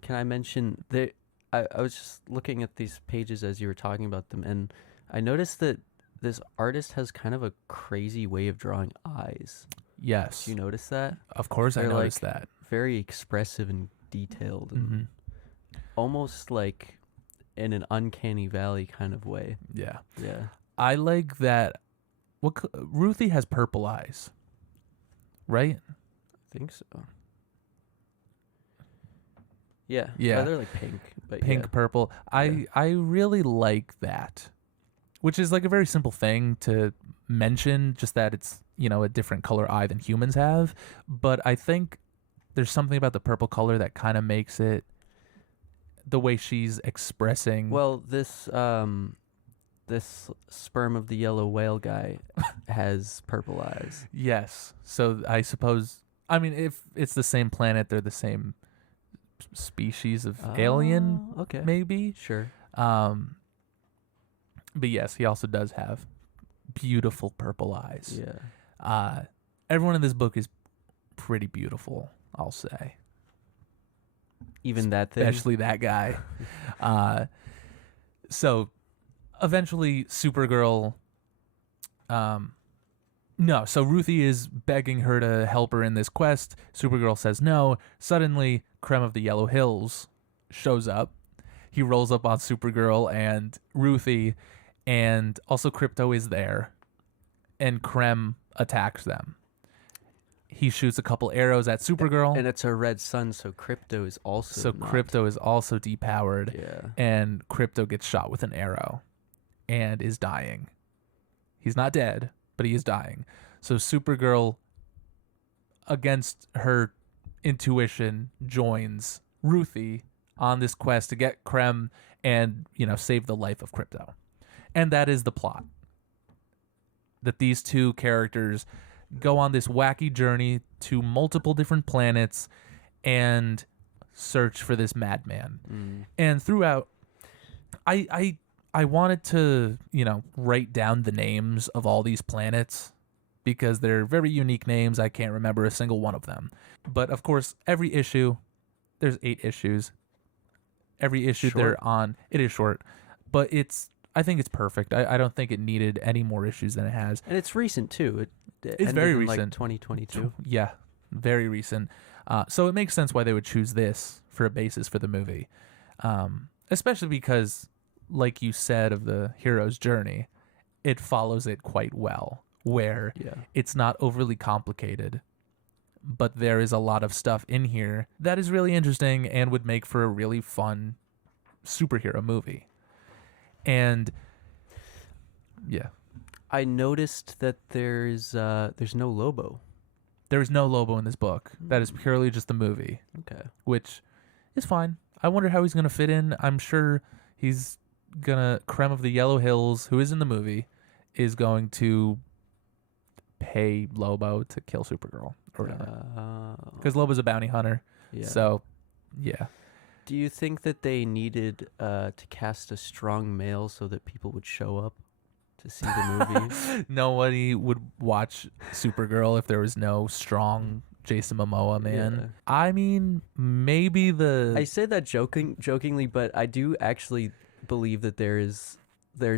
can I mention that I was just looking at these pages as you were talking about them, and I noticed that this artist has kind of a crazy way of drawing eyes. Yes. Do you notice that? Of course I They're, noticed like, that. Very expressive and detailed, and almost like in an uncanny valley kind of way. Yeah. Yeah. I like that. Ruthie has purple eyes, right? I think so. Yeah. Yeah. They're like pink, but Pink, purple. I really like that, which is like a very simple thing to mention, just that it's, a different color eye than humans have. But I think there's something about the purple color that kind of makes it the way she's expressing. Well, this sperm of the yellow whale guy has purple eyes. Yes. So I suppose, if it's the same planet, they're the same species of alien, Okay. maybe. Sure. But yes, he also does have beautiful purple eyes. Yeah. Everyone in this book is pretty beautiful, I'll say. Even that thing. Especially that guy. So eventually Supergirl, so Ruthie is begging her to help her in this quest. Supergirl says no. Suddenly, Krem of the Yellow Hills shows up. He rolls up on Supergirl and Ruthie, and also Krypto is there. And Krem attacks them. He shoots a couple arrows at Supergirl. And it's a red sun, so Krypto is also Krypto is also depowered. Yeah. And Krypto gets shot with an arrow and is dying. He's not dead, but he is dying. So Supergirl, against her intuition, joins Ruthie on this quest to get Krem and, save the life of Krypto. And that is the plot. That these two characters go on this wacky journey to multiple different planets and search for this madman. And throughout, I wanted to, write down the names of all these planets because they're very unique names. I can't remember a single one of them. But of course, every issue, there's 8 issues. Every issue Short. they're on, it is short, but I think it's perfect. I don't think it needed any more issues than it has. And it's recent too. It It's ended very in, like, recent. 2022. Yeah, very recent. So it makes sense why they would choose this for a basis for the movie. Especially because, like you said, of the hero's journey, it follows it quite well, where it's not overly complicated, but there is a lot of stuff in here that is really interesting and would make for a really fun superhero movie. And yeah. I noticed that there's no Lobo. There is no Lobo in this book. That is purely just the movie, Okay. which is fine. I wonder how he's going to fit in. I'm sure he's going to, Krem of the Yellow Hills, who is in the movie, is going to pay Lobo to kill Supergirl or whatever. Because Lobo's a bounty hunter. Yeah. So, yeah. Do you think that they needed to cast a strong male so that people would show up to see the movie? Nobody would watch Supergirl if there was no strong Jason Momoa man. Yeah. I mean, maybe I say that jokingly, but I do actually believe that there's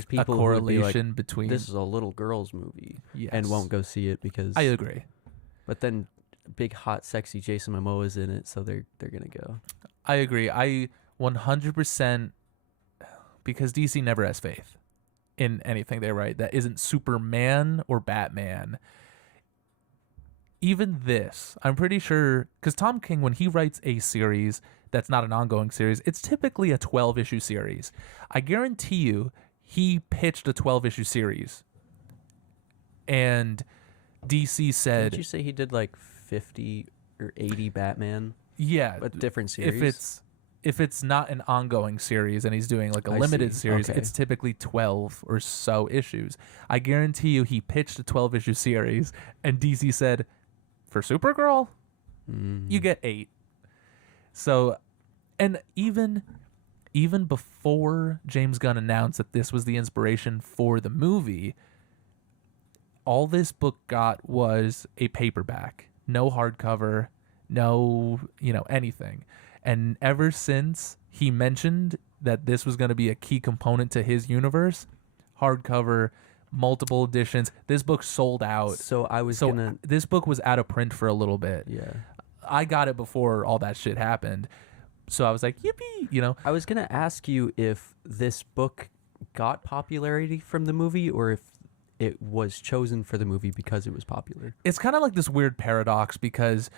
people a who would be like, correlation between this is a little girl's movie, yes. and won't go see it because I agree. But then big hot sexy Jason Momoa is in it, so they're gonna go. I agree. I 100%, because DC never has faith in anything they write that isn't Superman or Batman. Even this, I'm pretty sure, because Tom King, when he writes a series that's not an ongoing series, it's typically a 12-issue series. I guarantee you he pitched a 12-issue series. And DC said... Did you say he did like 50 or 80 Batman? Yeah. But different series? If it's not an ongoing series and he's doing like a I limited see. series, Okay. it's typically 12 or so issues. I guarantee you he pitched a 12-issue series and DC said, for Supergirl, you get 8. So, and even before James Gunn announced that this was the inspiration for the movie, all this book got was a paperback, no hardcover, no, anything. And ever since he mentioned that this was going to be a key component to his universe, hardcover, multiple editions, this book sold out. So this book was out of print for a little bit. Yeah. I got it before all that shit happened. So I was like, yippee, I was gonna ask you if this book got popularity from the movie or if it was chosen for the movie because it was popular. It's kind of like this weird paradox because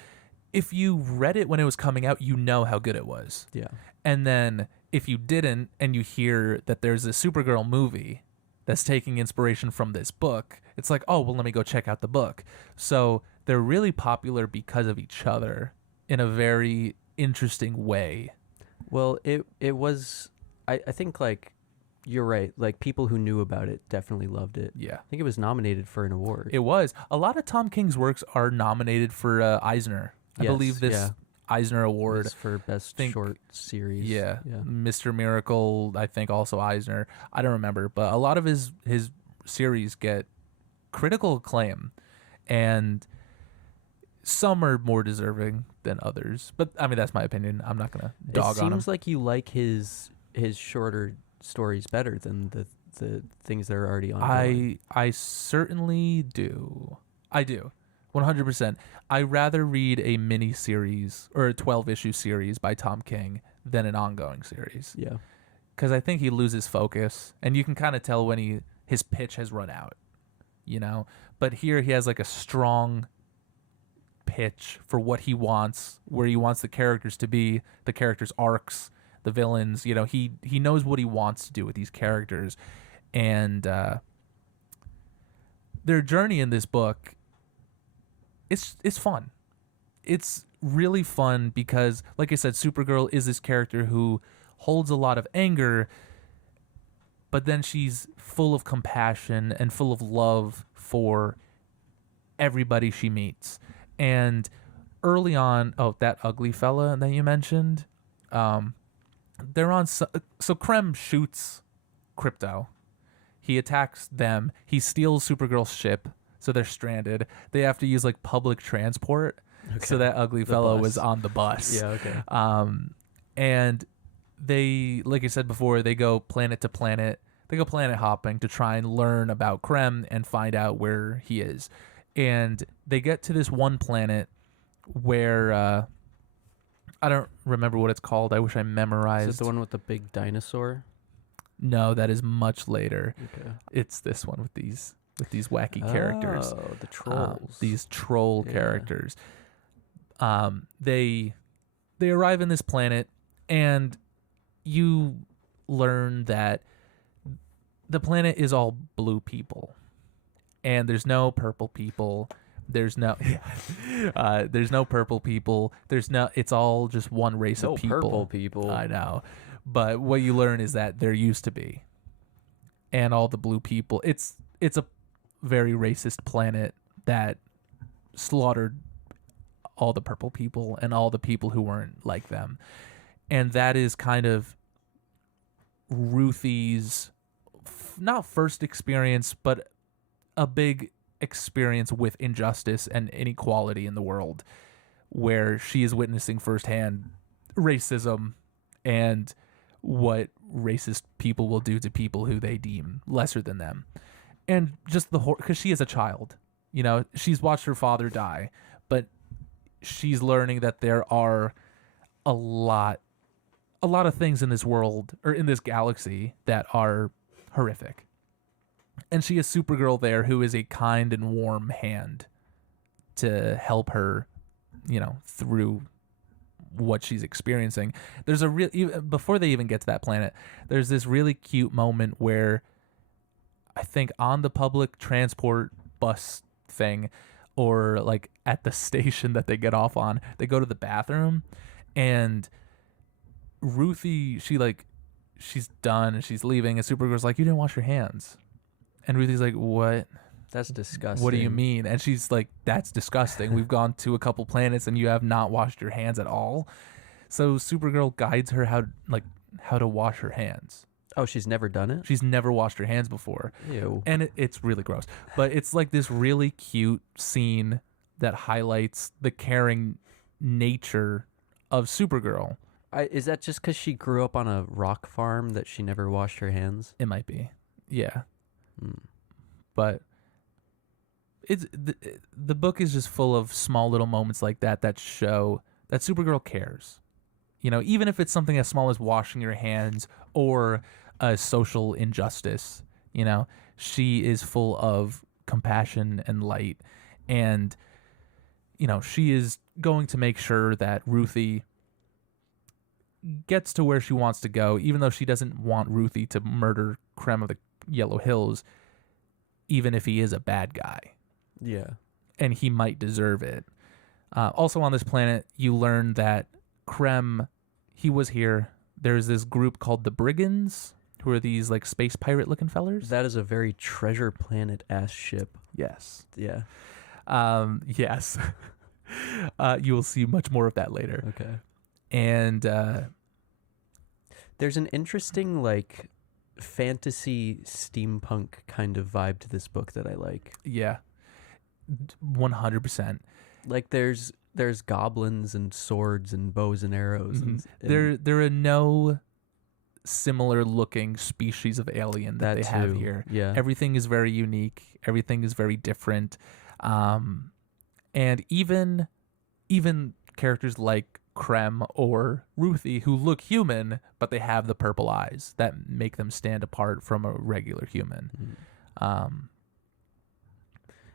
if you read it when it was coming out, you know how good it was. Yeah. And then if you didn't and you hear that there's a Supergirl movie that's taking inspiration from this book, it's like, oh, well, let me go check out the book. So they're really popular because of each other in a very interesting way. Well, it was, I think, like, you're right. Like, people who knew about it definitely loved it. Yeah. I think it was nominated for an award. It was. A lot of Tom King's works are nominated for Eisner. I Yes, believe this yeah. Eisner It Award. was for best short series. Yeah. Yeah. Mr. Miracle, I think also Eisner. I don't remember, but a lot of his series get critical acclaim, and some are more deserving than others. But I mean, that's my opinion. I'm not gonna dog on him. It seems like you like his shorter stories better than the things that are already on. I certainly do. I do. 100%. I rather read a mini series or a 12-issue series by Tom King than an ongoing series. Yeah. Because I think he loses focus, and you can kind of tell when his pitch has run out, But here he has like a strong pitch for what he wants, where he wants the characters to be, the characters' arcs, the villains. He knows what he wants to do with these characters, and their journey in this book. It's fun. It's really fun because, like I said, Supergirl is this character who holds a lot of anger, but then she's full of compassion and full of love for everybody she meets. And early on, that ugly fella that you mentioned, they're on. So Krem shoots Krypto. He attacks them. He steals Supergirl's ship. So they're stranded. They have to use like public transport. Okay. So that ugly fellow was on the bus. Yeah, okay. And they, like I said before, they go planet to planet. They go planet hopping to try and learn about Krem and find out where he is. And they get to this one planet where I don't remember what it's called. I wish I memorized. Is it the one with the big dinosaur? No, that is much later. Okay. It's this one with these wacky characters. Oh, the trolls. These troll characters. They arrive in this planet, and you learn that the planet is all blue people, and there's no purple people. There's no there's no purple people. It's all just one race No of people. purple people. I know. But what you learn is that there used to be. And all the blue people. It's a very racist planet that slaughtered all the purple people and all the people who weren't like them. And that is kind of Ruthie's not first experience, but a big experience with injustice and inequality in the world, where she is witnessing firsthand racism and what racist people will do to people who they deem lesser than them. And just because she is a child, you know, she's watched her father die, but she's learning that there are a lot of things in this world or in this galaxy that are horrific. And she has Supergirl there, who is a kind and warm hand to help her, you know, through what she's experiencing. There's before they even get to that planet, there's this really cute moment where I think on the public transport bus thing, or like at the station that they get off on, they go to the bathroom, and Ruthie, she's done and she's leaving, and Supergirl's like, "You didn't wash your hands." And Ruthie's like, "What? That's disgusting. What do you mean?" And she's like, "That's disgusting. We've gone to a couple planets and you have not washed your hands at all." So Supergirl guides her how to wash her hands. Oh, she's never done it? She's never washed her hands before. Ew. And it's really gross. But it's like this really cute scene that highlights the caring nature of Supergirl. Is that just because she grew up on a rock farm that she never washed her hands? It might be. Yeah. Hmm. But it's the book is just full of small little moments like that show that Supergirl cares. You know, even if it's something as small as washing your hands or a social injustice, you know, she is full of compassion and light. And, you know, she is going to make sure that Ruthie gets to where she wants to go, even though she doesn't want Ruthie to murder Krem of the Yellow Hills, even if he is a bad guy. Yeah. And he might deserve it. Also on this planet, you learn that Krem, he was here. There's this group called the Brigands, who are these like space pirate looking fellers. That is a very Treasure Planet-ass ship. Yes. Yeah. Yes. You will see much more of that later. Okay. And there's an interesting like fantasy steampunk kind of vibe to this book that I like. yeah, 100%. Like there's goblins and swords and bows and arrows. Mhm. And There are no similar looking species of alien that they have too. here. Yeah. Everything is very unique. Everything is very different. And even characters like Krem or Ruthie, who look human, but they have the purple eyes that make them stand apart from a regular human.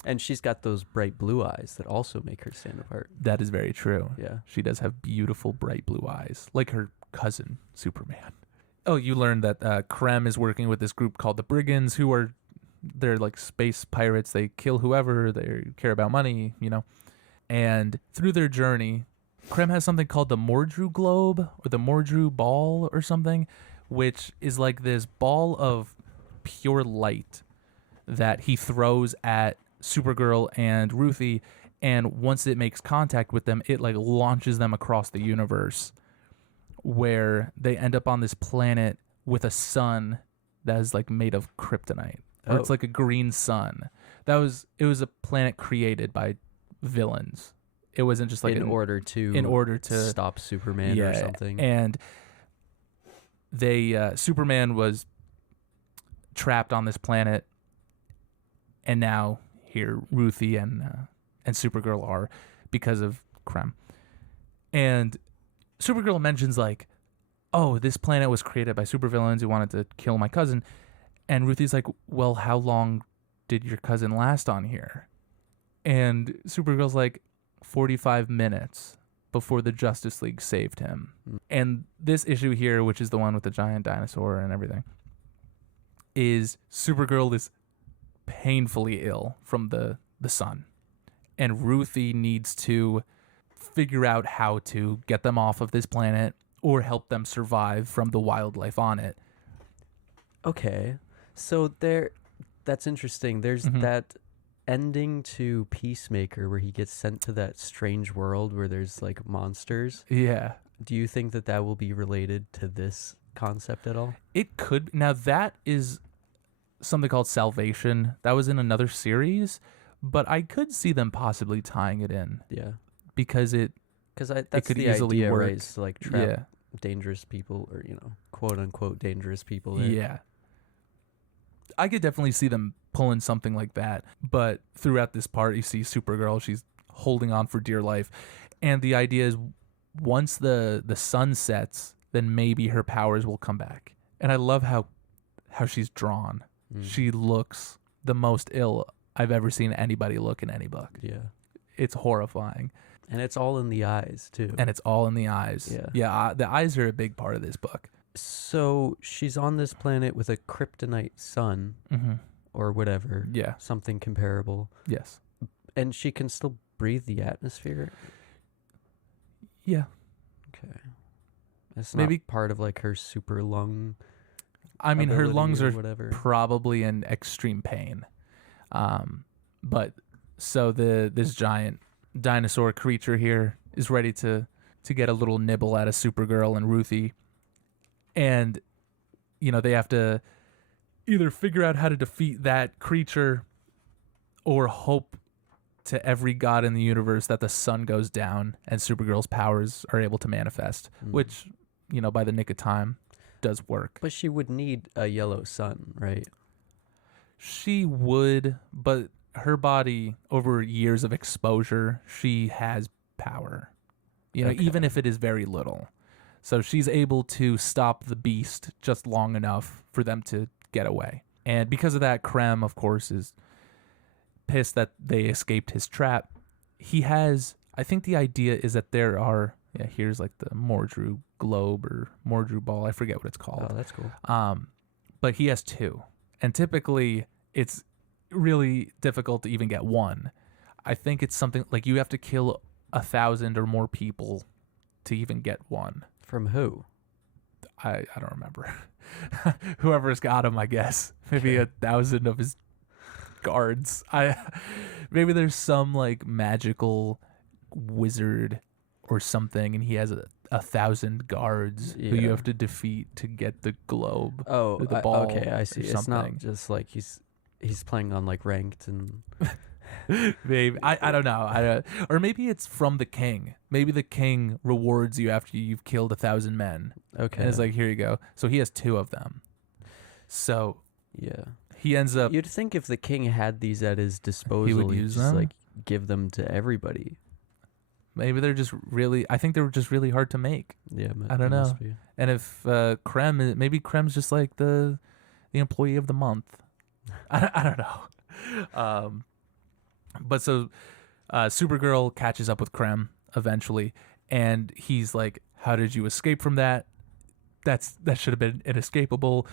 And she's got those bright blue eyes that also make her stand apart. That is very true. Yeah. She does have beautiful bright blue eyes, like her cousin Superman. Oh, you learned that Krem is working with this group called the Brigands, they're like space pirates. They kill whoever, they care about money, you know. And through their journey, Krem has something called the Mordru Globe or the Mordru Ball or something, which is like this ball of pure light that he throws at Supergirl and Ruthie, and once it makes contact with them, it like launches them across the universe, where they end up on this planet with a sun that is like made of kryptonite, or it's like a green sun. It was a planet created by villains. It wasn't just like in order to stop Superman or something. And Superman was trapped on this planet, and now here Ruthie and Supergirl are because of Krem. And Supergirl mentions like, "Oh, this planet was created by supervillains who wanted to kill my cousin." And Ruthie's like, "Well, how long did your cousin last on here?" And Supergirl's like, 45 minutes before the Justice League saved him. And this issue here, which is the one with the giant dinosaur and everything, is Supergirl is painfully ill from the sun. And Ruthie needs to figure out how to get them off of this planet or help them survive from the wildlife on it. Okay. So that's interesting. There's that ending to Peacemaker where he gets sent to that strange world where there's like monsters. Yeah. Do you think that will be related to this concept at all? It could. Now, that is something called Salvation. That was in another series, but I could see them possibly tying it in. Yeah. Because that's could the easily idea, work. right? Is to like trap dangerous people, or quote unquote dangerous people there. Yeah. I could definitely see them pulling something like that. But throughout this part, you see Supergirl. She's holding on for dear life. And the idea is once the sun sets, then maybe her powers will come back. And I love how she's drawn. She looks the most ill I've ever seen anybody look in any book. Yeah. It's horrifying. And it's all in the eyes, too. And it's all in the eyes. Yeah. Yeah, the eyes are a big part of this book. So she's on this planet with a kryptonite sun or whatever. Yeah. Something comparable. Yes. And she can still breathe the atmosphere? Yeah. Okay. That's Maybe not part of like her super lung. I mean, her lungs are whatever. probably in extreme pain. But so this giant dinosaur creature here is ready to get a little nibble out of Supergirl and Ruthie. And, they have to either figure out how to defeat that creature or hope to every god in the universe that the sun goes down and Supergirl's powers are able to manifest, which, by the nick of time does work. But she would need a yellow sun, right? She would, but her body, over years of exposure, she has power, even if it is very little. So she's able to stop the beast just long enough for them to get away. And because of that, Krem, of course, is pissed that they escaped his trap. He has, I think the idea is that there are, here's like the Mordru globe or Mordru ball. I forget what it's called. Oh, that's cool. But he has two. And typically it's really difficult to even get one. I think it's something like you have to kill 1,000 or more people to even get one. From who? I don't remember. Whoever's got him, I guess. Maybe 1,000 of his guards. Maybe there's some like magical wizard or something, and he has 1,000 guards who you have to defeat to get the globe. Oh, or the ball. Okay, I see. It's something. not just like he's playing on like ranked and. Maybe I don't know. Or maybe it's from the king. Maybe the king rewards you after you've killed 1,000 men. Okay. And it's like, here you go. So he has two of them. So yeah, he ends up. You'd think if the king had these at his disposal, He would he'd use just them? like give them to everybody. Maybe they're just really. I think they were just really hard to make. Yeah, I don't it must know. be. And if maybe Krem's just like the employee of the month. I don't know. But so Supergirl catches up with Krem eventually, and he's like, "How did you escape from that? That should have been inescapable."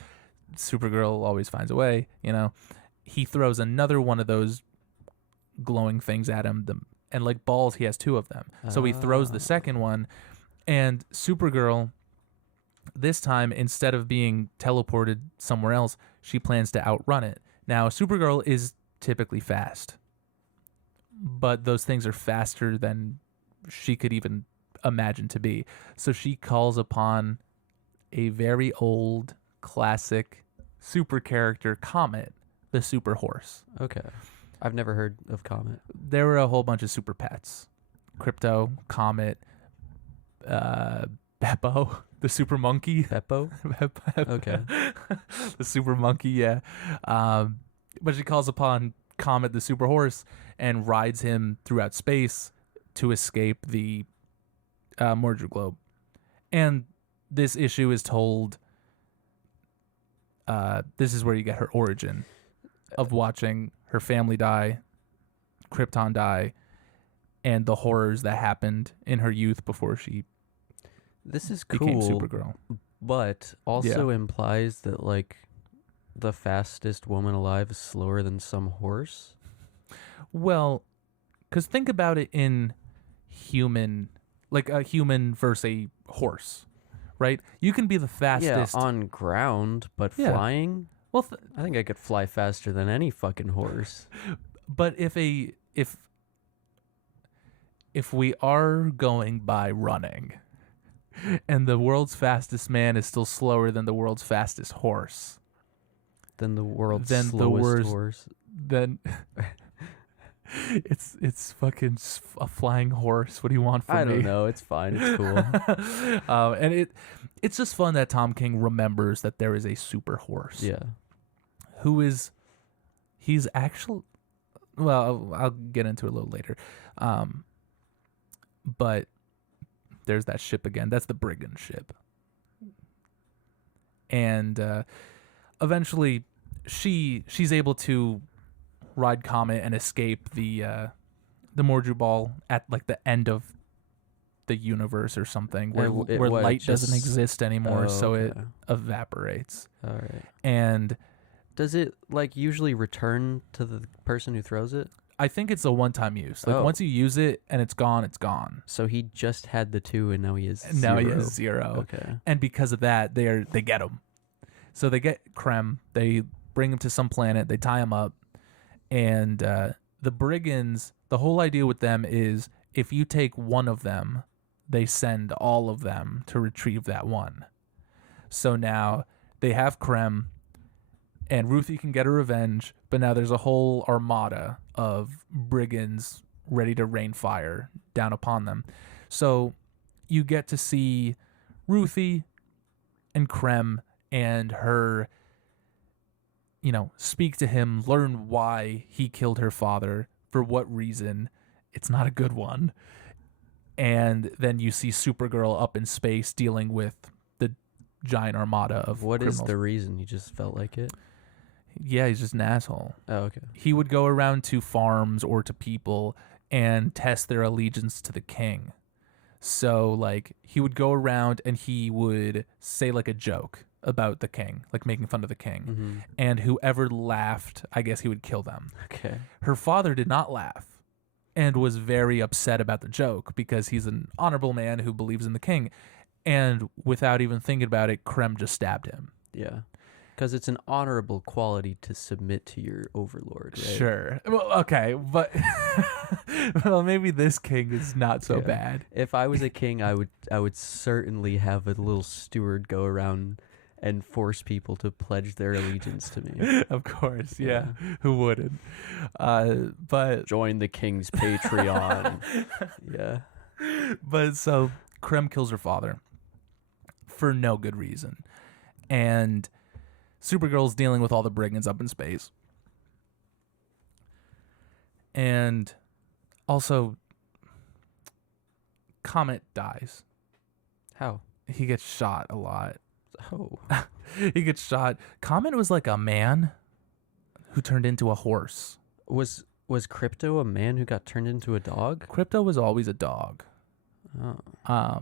Supergirl always finds a way, He throws another one of those glowing things at him, and like balls, he has two of them. So he throws the second one, and Supergirl, this time, instead of being teleported somewhere else, she plans to outrun it. Now, Supergirl is typically fast, but those things are faster than she could even imagine to be. So she calls upon a very old, classic super character, Comet, the super horse. Okay, I've never heard of Comet. There were a whole bunch of super pets. Krypto, Comet, Beppo, the super monkey. Beppo? Okay. The super monkey, yeah. But she calls upon Comet, the super horse, and rides him throughout space to escape the Mordru globe. And this issue is told, this is where you get her origin of watching her family die, Krypton die, and the horrors that happened in her youth before she This is became cool, Supergirl. but also implies that like the fastest woman alive is slower than some horse? Well, because think about it in human, like a human versus a horse, right? You can be the fastest. Yeah, on ground, but Yeah. flying? Well, I think I could fly faster than any fucking horse. but if we are going by running, and the world's fastest man is still slower than the world's fastest horse, Than the world's Then the slowest worst- horse. then it's fucking a flying horse. What do you want from me? I don't know. It's fine. It's cool. And it's just fun that Tom King remembers that there is a super horse. Yeah. He's actually, well, I'll get into it a little later. But there's that ship again. That's the brigand ship. And eventually she's able to ride Comet and escape the Mordru Ball at like the end of the universe or something, where What, light doesn't just- exist anymore, so it okay. evaporates. All right. And Does it like usually return to the person who throws it? I think it's a one-time use. Like Oh. once you use it and it's gone, it's gone. So he just had the 2 and now he is And now he 0. has 0. Okay. And because of that, they get him. So they get Krem. They bring him to some planet. They tie him up, and the brigands. The whole idea with them is if you take one of them, they send all of them to retrieve that one. So now they have Krem, and Ruthie can get her revenge. But now there's a whole armada of brigands ready to rain fire down upon them. So you get to see Ruthie and Krem and her, speak to him, learn why he killed her father, for what reason. It's not a good one. And then you see Supergirl up in space dealing with the giant armada of What is criminals. the reason? He just felt like it? Yeah, he's just an asshole. Oh, okay. He would go around to farms or to people and test their allegiance to the king. So, like, he would go around and he would say, like, a joke about the king, like making fun of the king. Mm-hmm. And whoever laughed, I guess he would kill them. Okay. Her father did not laugh and was very upset about the joke because he's an honorable man who believes in the king. And without even thinking about it, Krem just stabbed him. Yeah. Because it's an honorable quality to submit to your overlord, right? Sure. Well, okay, but well, maybe this king is not so Yeah. bad. If I was a king, I would certainly have a little steward go around and force people to pledge their allegiance to me. Of course, yeah. Who wouldn't? But Join the king's Patreon. Yeah. But so Krem kills her father for no good reason. And Supergirl's dealing with all the brigands up in space. And also Comet dies. How? He gets shot a lot. Oh. He gets shot. Comet was like a man who turned into a horse. Was Krypto a man who got turned into a dog? Krypto was always a dog. Oh.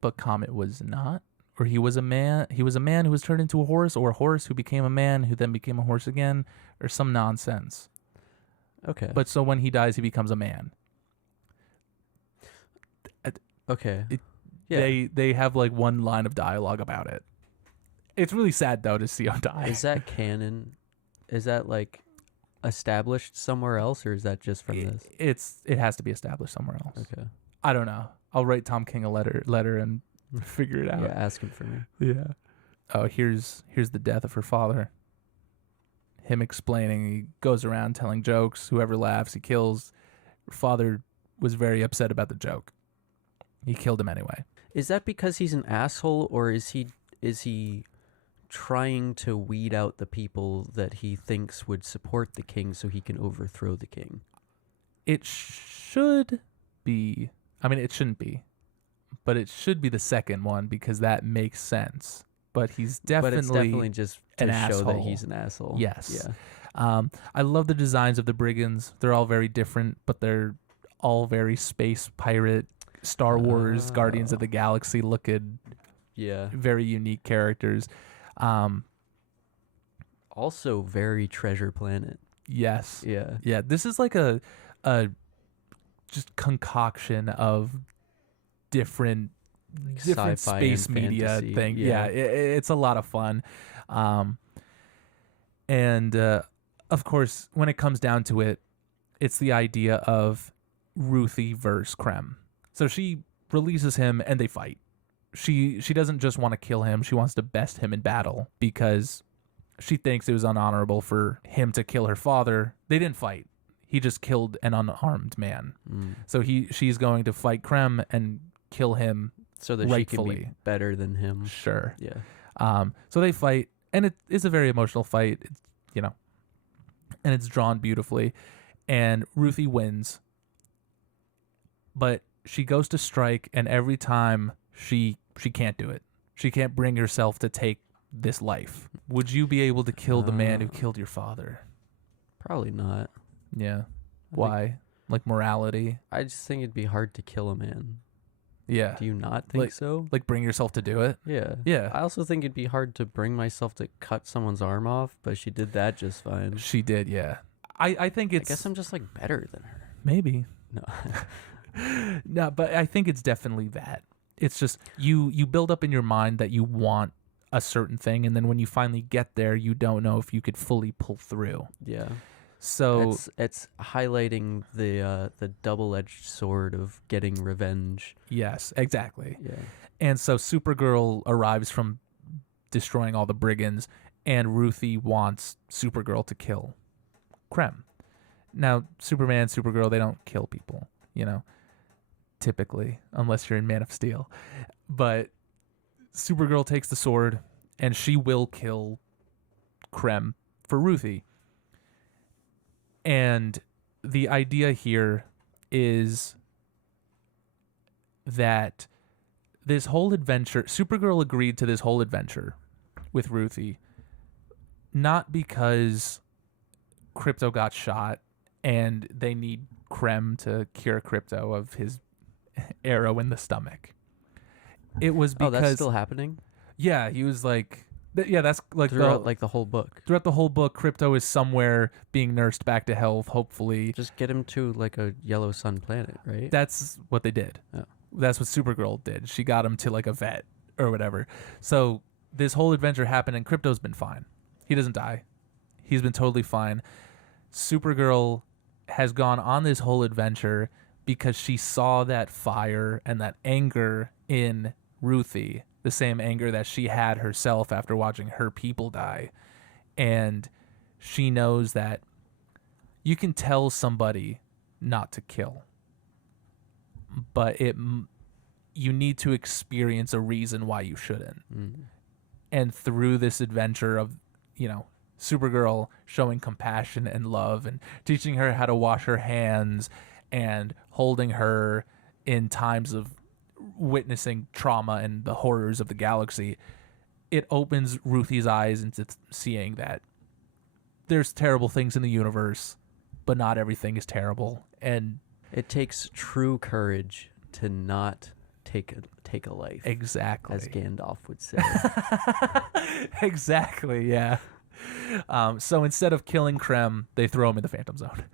But Comet was not. Or he was a man who was turned into a horse, or a horse who became a man who then became a horse again, or some nonsense. Okay. But so when he dies, he becomes a man. okay. Yeah. They have like one line of dialogue about it. It's really sad though to see him die. Is that canon? Is that like established somewhere else, or is that just from this? It has to be established somewhere else. Okay. I don't know. I'll write Tom King a letter and figure it out. Yeah, ask him for me. Yeah. Oh, here's the death of her father. Him explaining, he goes around telling jokes. Whoever laughs, he kills. Her father was very upset about the joke. He killed him anyway. Is that because he's an asshole, or is he trying to weed out the people that he thinks would support the king so he can overthrow the king? It should be. I mean, it shouldn't be, but it should be the second one because that makes sense. But he's definitely. But it's definitely just to an show that asshole. he's an asshole. Yes. Yeah. I love the designs of the brigands. They're all very different, but they're all very space pirate, Star Wars, Guardians of the Galaxy looking, Yeah. very unique characters. Also very Treasure Planet. Yes. Yeah. Yeah, this is like a just concoction of different different Sci-fi space and media fantasy, thing. yeah. It's a lot of fun. And of course, when it comes down to it, it's the idea of Ruthie versus Krem. So she releases him and they fight. She doesn't just want to kill him, she wants to best him in battle because she thinks it was unhonorable for him to kill her father. They didn't fight. He just killed an unarmed man. So she's going to fight Krem and kill him So that rightfully. she can be better than him. Sure. Yeah. So they fight, and it is a very emotional fight, and it's drawn beautifully. And Ruthie wins, but she goes to strike, and every time she can't do it. She can't bring herself to take this life. Would you be able to kill the man who killed your father? Probably not. Yeah. I Why? Like morality? I just think it'd be hard to kill a man. Yeah. Do you not think Like- so? Like bring yourself to do it? Yeah. Yeah. I also think it'd be hard to bring myself to cut someone's arm off, but she did that just fine. She did, yeah. I think I it's guess I'm just like better than her. maybe. No. No, but I think it's definitely that. It's just you build up in your mind that you want a certain thing, and then when you finally get there, you don't know if you could fully pull through. Yeah. So It's highlighting the double-edged sword of getting revenge. yes, exactly. Yeah. And so Supergirl arrives from destroying all the brigands, and Ruthie wants Supergirl to kill Krem. Now, Superman, Supergirl, they don't kill people, typically, unless you're in Man of Steel. But Supergirl takes the sword, and she will kill Krem for Ruthie. And the idea here is that this whole adventure, Supergirl agreed to this whole adventure with Ruthie, not because Krypto got shot and they need Krem to cure Krypto of his arrow in the stomach. It was because that's still happening yeah, he was like that's like throughout the whole book. throughout the whole book. Krypto is somewhere being nursed back to health, hopefully. Just get him to like a yellow sun planet, right? That's what they did. Oh. That's what Supergirl did. She got him to like a vet or whatever. So this whole adventure happened, and Krypto's been fine. He doesn't die. He's been totally fine. Supergirl has gone on this whole adventure because she saw that fire and that anger in Ruthie, the same anger that she had herself after watching her people die. And she knows that you can tell somebody not to kill, but you need to experience a reason why you shouldn't. And through this adventure of, Supergirl showing compassion and love and teaching her how to wash her hands and holding her in times of witnessing trauma and the horrors of the galaxy, it opens Ruthie's eyes into seeing that there's terrible things in the universe, but not everything is terrible. And It takes true courage to not take a life. exactly. As Gandalf would say. Exactly, yeah. So instead of killing Krem, they throw him in the Phantom Zone.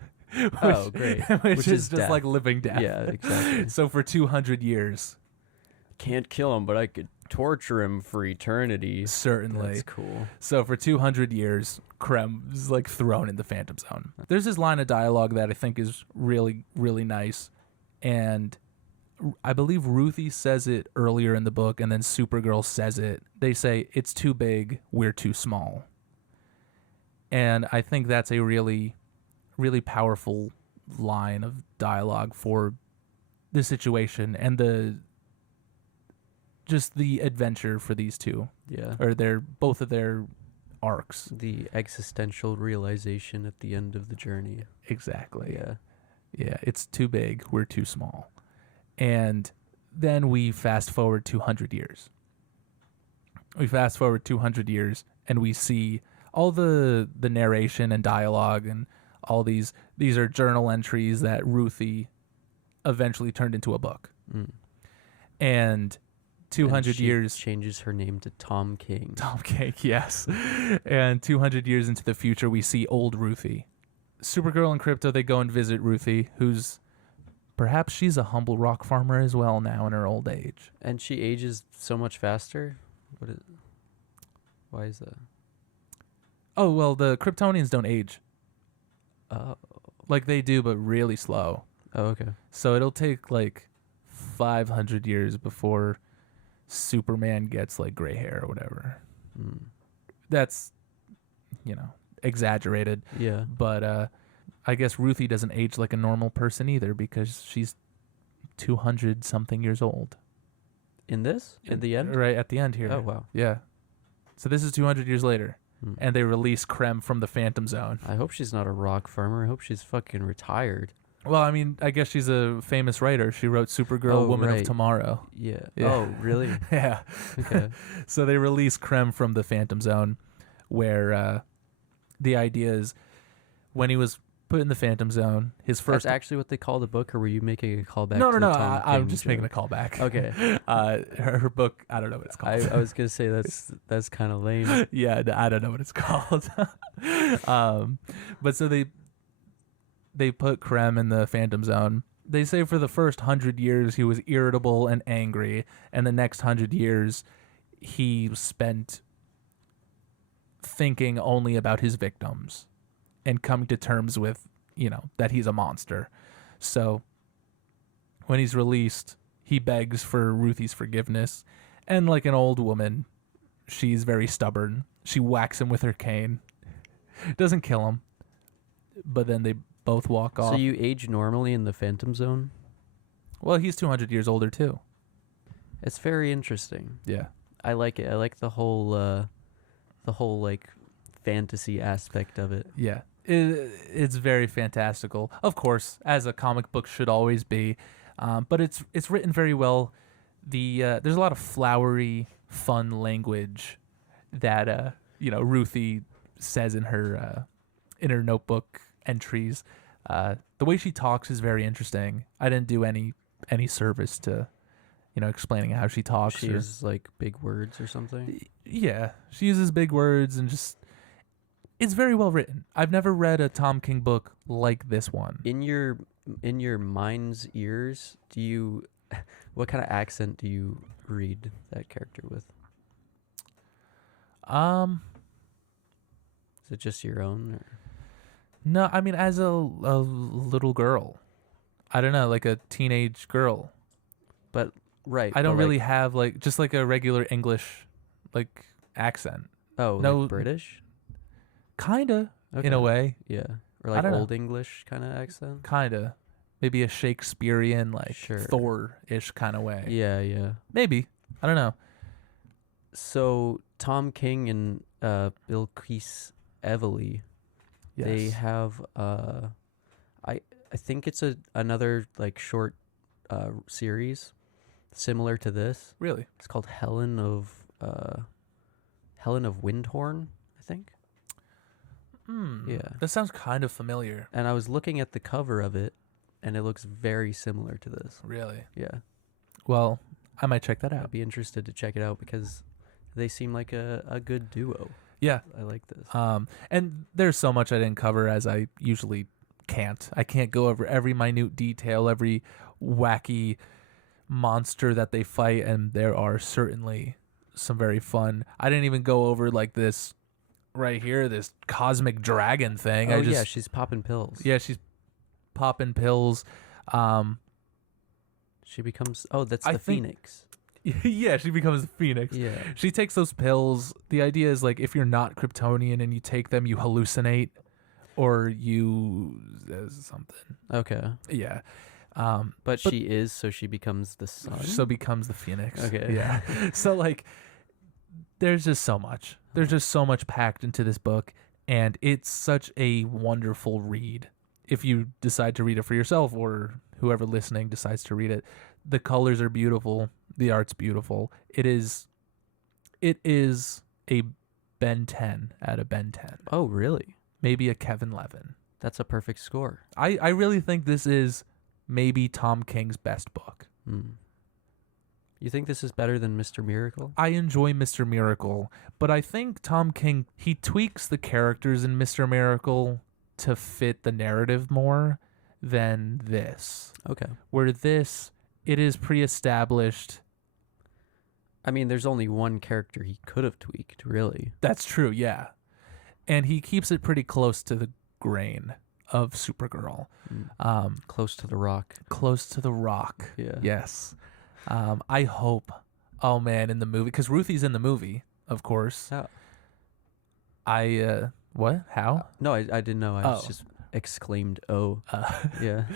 Oh, great. Which Which is is just death. like living death. Yeah, exactly. So for 200 years, Can't kill him, but I could torture him for eternity. certainly. That's cool. So for 200 years, Krem is like thrown in the Phantom Zone. There's this line of dialogue that I think is really, really nice. And I believe Ruthie says it earlier in the book, and then Supergirl says it. They say, "It's too big, we're too small." And I think that's a really, really powerful line of dialogue for the situation and the adventure for these two, Yeah. or both of their arcs. The existential realization at the end of the journey. Exactly. Yeah. Yeah, it's too big, we're too small. And then we fast forward 200 years. We fast forward 200 years and we see all the narration and dialogue and all these are journal entries that Ruthie eventually turned into a book. Mm. And 200 she years. changes her name to Tom King. Tom King, yes. And 200 years into the future, we see old Ruthie. Supergirl and Krypto, they go and visit Ruthie, who's perhaps she's a humble rock farmer as well now in her old age. And she ages so much faster. Why is that? Oh, well, the Kryptonians don't age. Oh. Like they do, but really slow. Oh, okay. So it'll take like 500 years before Superman gets like gray hair or whatever. Mm. That's, exaggerated. Yeah. But I guess Ruthie doesn't age like a normal person either because she's 200 something years old. In this? In the end? Right at the end here. Oh, wow. Yeah. So this is 200 years later. Hmm. And they release Krem from the Phantom Zone. I hope she's not a rock farmer. I hope she's fucking retired. Well, I mean, I guess she's a famous writer. She wrote Supergirl, Woman of Tomorrow. Yeah. Yeah. Oh, really? Yeah. Okay. So they release Krem from the Phantom Zone, where the idea is when he was put in the Phantom Zone, his first... That's actually what they call the book, or were you making a callback No, to no, the no. Tom I'm King just joke? making a callback. Okay. Her book, I don't know what it's called. I was going to say that's kind of lame. Yeah, I don't know what it's called. But so they put Krem in the Phantom Zone. They say for the first 100 years he was irritable and angry, and the next 100 years he spent thinking only about his victims and coming to terms with, that he's a monster. So when he's released, he begs for Ruthie's forgiveness, and like an old woman, she's very stubborn. She whacks him with her cane. Doesn't kill him, but then they both walk off. So you age normally in the Phantom Zone? Well, he's 200 years older too. It's very interesting. Yeah. I like it. I like the whole like fantasy aspect of it. Yeah. It's very fantastical. Of course, as a comic book should always be. But it's written very well. There's a lot of flowery, fun language that Ruthie says in her notebook entries. The way she talks is very interesting. I didn't do any service to explaining how she talks. She uses like big words or something. Yeah, she uses big words and just it's very well written. I've never read a Tom King book like this one. In your mind's ears, what kind of accent do you read that character with? Is it just your own? Or? No, I mean as a little girl. I don't know, like a teenage girl. But right. I don't really have just like a regular English like accent. Oh, no, like British? Kinda, Okay. in a way. Yeah. Or I like don't know. old English kind of accent? Kinda. Maybe a Shakespearean, Sure. Thor-ish kind of way. Yeah, yeah. Maybe. I don't know. So Tom King and Bilquis Evely, Yes. they have I think it's another like short series similar to this. Really? It's called Helen of Windhorn, I think. Yeah. That sounds kind of familiar. And I was looking at the cover of it, and it looks very similar to this. Really? Yeah. Well, I might check that I'd out. be interested to check it out because they seem like a good duo. Yeah. I like this. And there's so much I didn't cover as I usually can't. I can't go over every minute detail, every wacky monster that they fight, and there are certainly some very fun. I didn't even go over like this right here, this cosmic dragon thing. Oh, yeah, she's popping pills. Yeah, she's popping pills. She becomes... Oh, that's I the think- Phoenix. Yeah, she becomes the Phoenix. Yeah. She takes those pills. The idea is like if you're not Kryptonian and you take them, you hallucinate or you something. Okay. Yeah. But she is, so she becomes the sun? So becomes the Phoenix. Okay. Yeah. So like there's just so much. There's just so much packed into this book, and it's such a wonderful read. If you decide to read it for yourself or whoever listening decides to read it, the colors are beautiful. The art's beautiful. It is a Ben 10 out of Ben 10. Oh, really? Maybe a Kevin Levin. That's a perfect score. I really think this is maybe Tom King's best book. You think this is better than Mr. Miracle? I enjoy Mr. Miracle, but I think Tom King, he tweaks the characters in Mr. Miracle to fit the narrative more than this. Okay. Where this, it is pre-established. I mean, there's only one character he could have tweaked, really. That's true, yeah. And he keeps it pretty close to the grain of Supergirl. Close to the rock. Close to the rock. Yeah. Yes. I hope, oh man, in the movie, because Ruthie's in the movie, of course. How? What? How? No, I didn't know. I Oh. just exclaimed, "Oh." Yeah.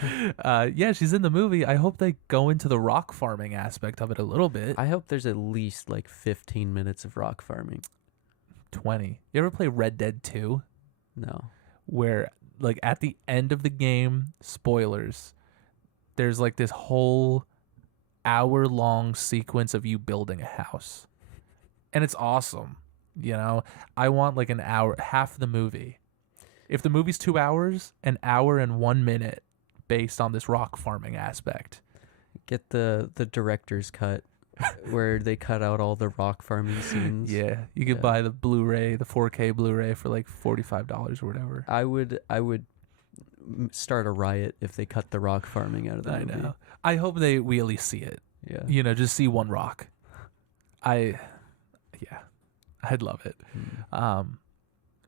Yeah, she's in the movie. I hope they go into the rock farming aspect of it a little bit. I hope there's at least like 15 minutes of rock farming. 20. You ever play Red Dead 2? No. Where, like, at the end of the game, spoilers, there's like this whole hour-long sequence of you building a house. And it's awesome. You know, I want like an hour, half the movie. If the movie's 2 hours, an hour and 1 minute based on this rock farming aspect. Get the director's cut where they cut out all the rock farming scenes. Yeah, you could buy the Blu-ray, the 4K Blu-ray for like $45 or whatever. I would start a riot if they cut the rock farming out of the movie. I know. I hope we at least see it. Yeah. You know, just see one rock. I'd love it.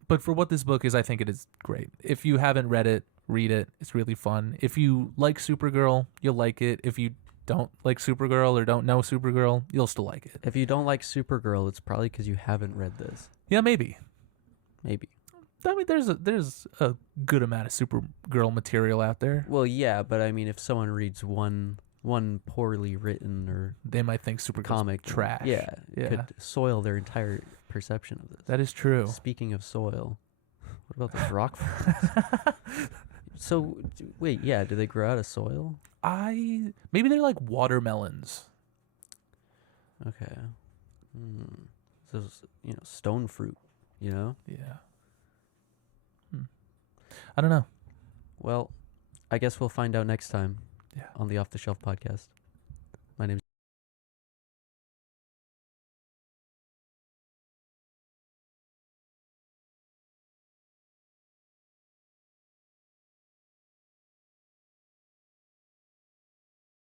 But for what this book is, I think it is great. If you haven't read it, read it. It's really fun. If you like Supergirl, you'll like it. If you don't like Supergirl or don't know Supergirl, you'll still like it. If you don't like Supergirl, it's probably because you haven't read this. Yeah, maybe. Maybe. I mean, there's a good amount of Supergirl material out there. Well, yeah, but I mean, if someone reads one poorly written or They might think Supergirl's comic trash. yeah, Yeah. could soil their entire perception of this. That is true. Speaking of soil, what about those rock farms? So, wait, yeah, do they grow out of soil? Maybe they're like watermelons. Okay. So, stone fruit, Yeah. I don't know. Well, I guess we'll find out next time Yeah. on the Off the Shelf podcast.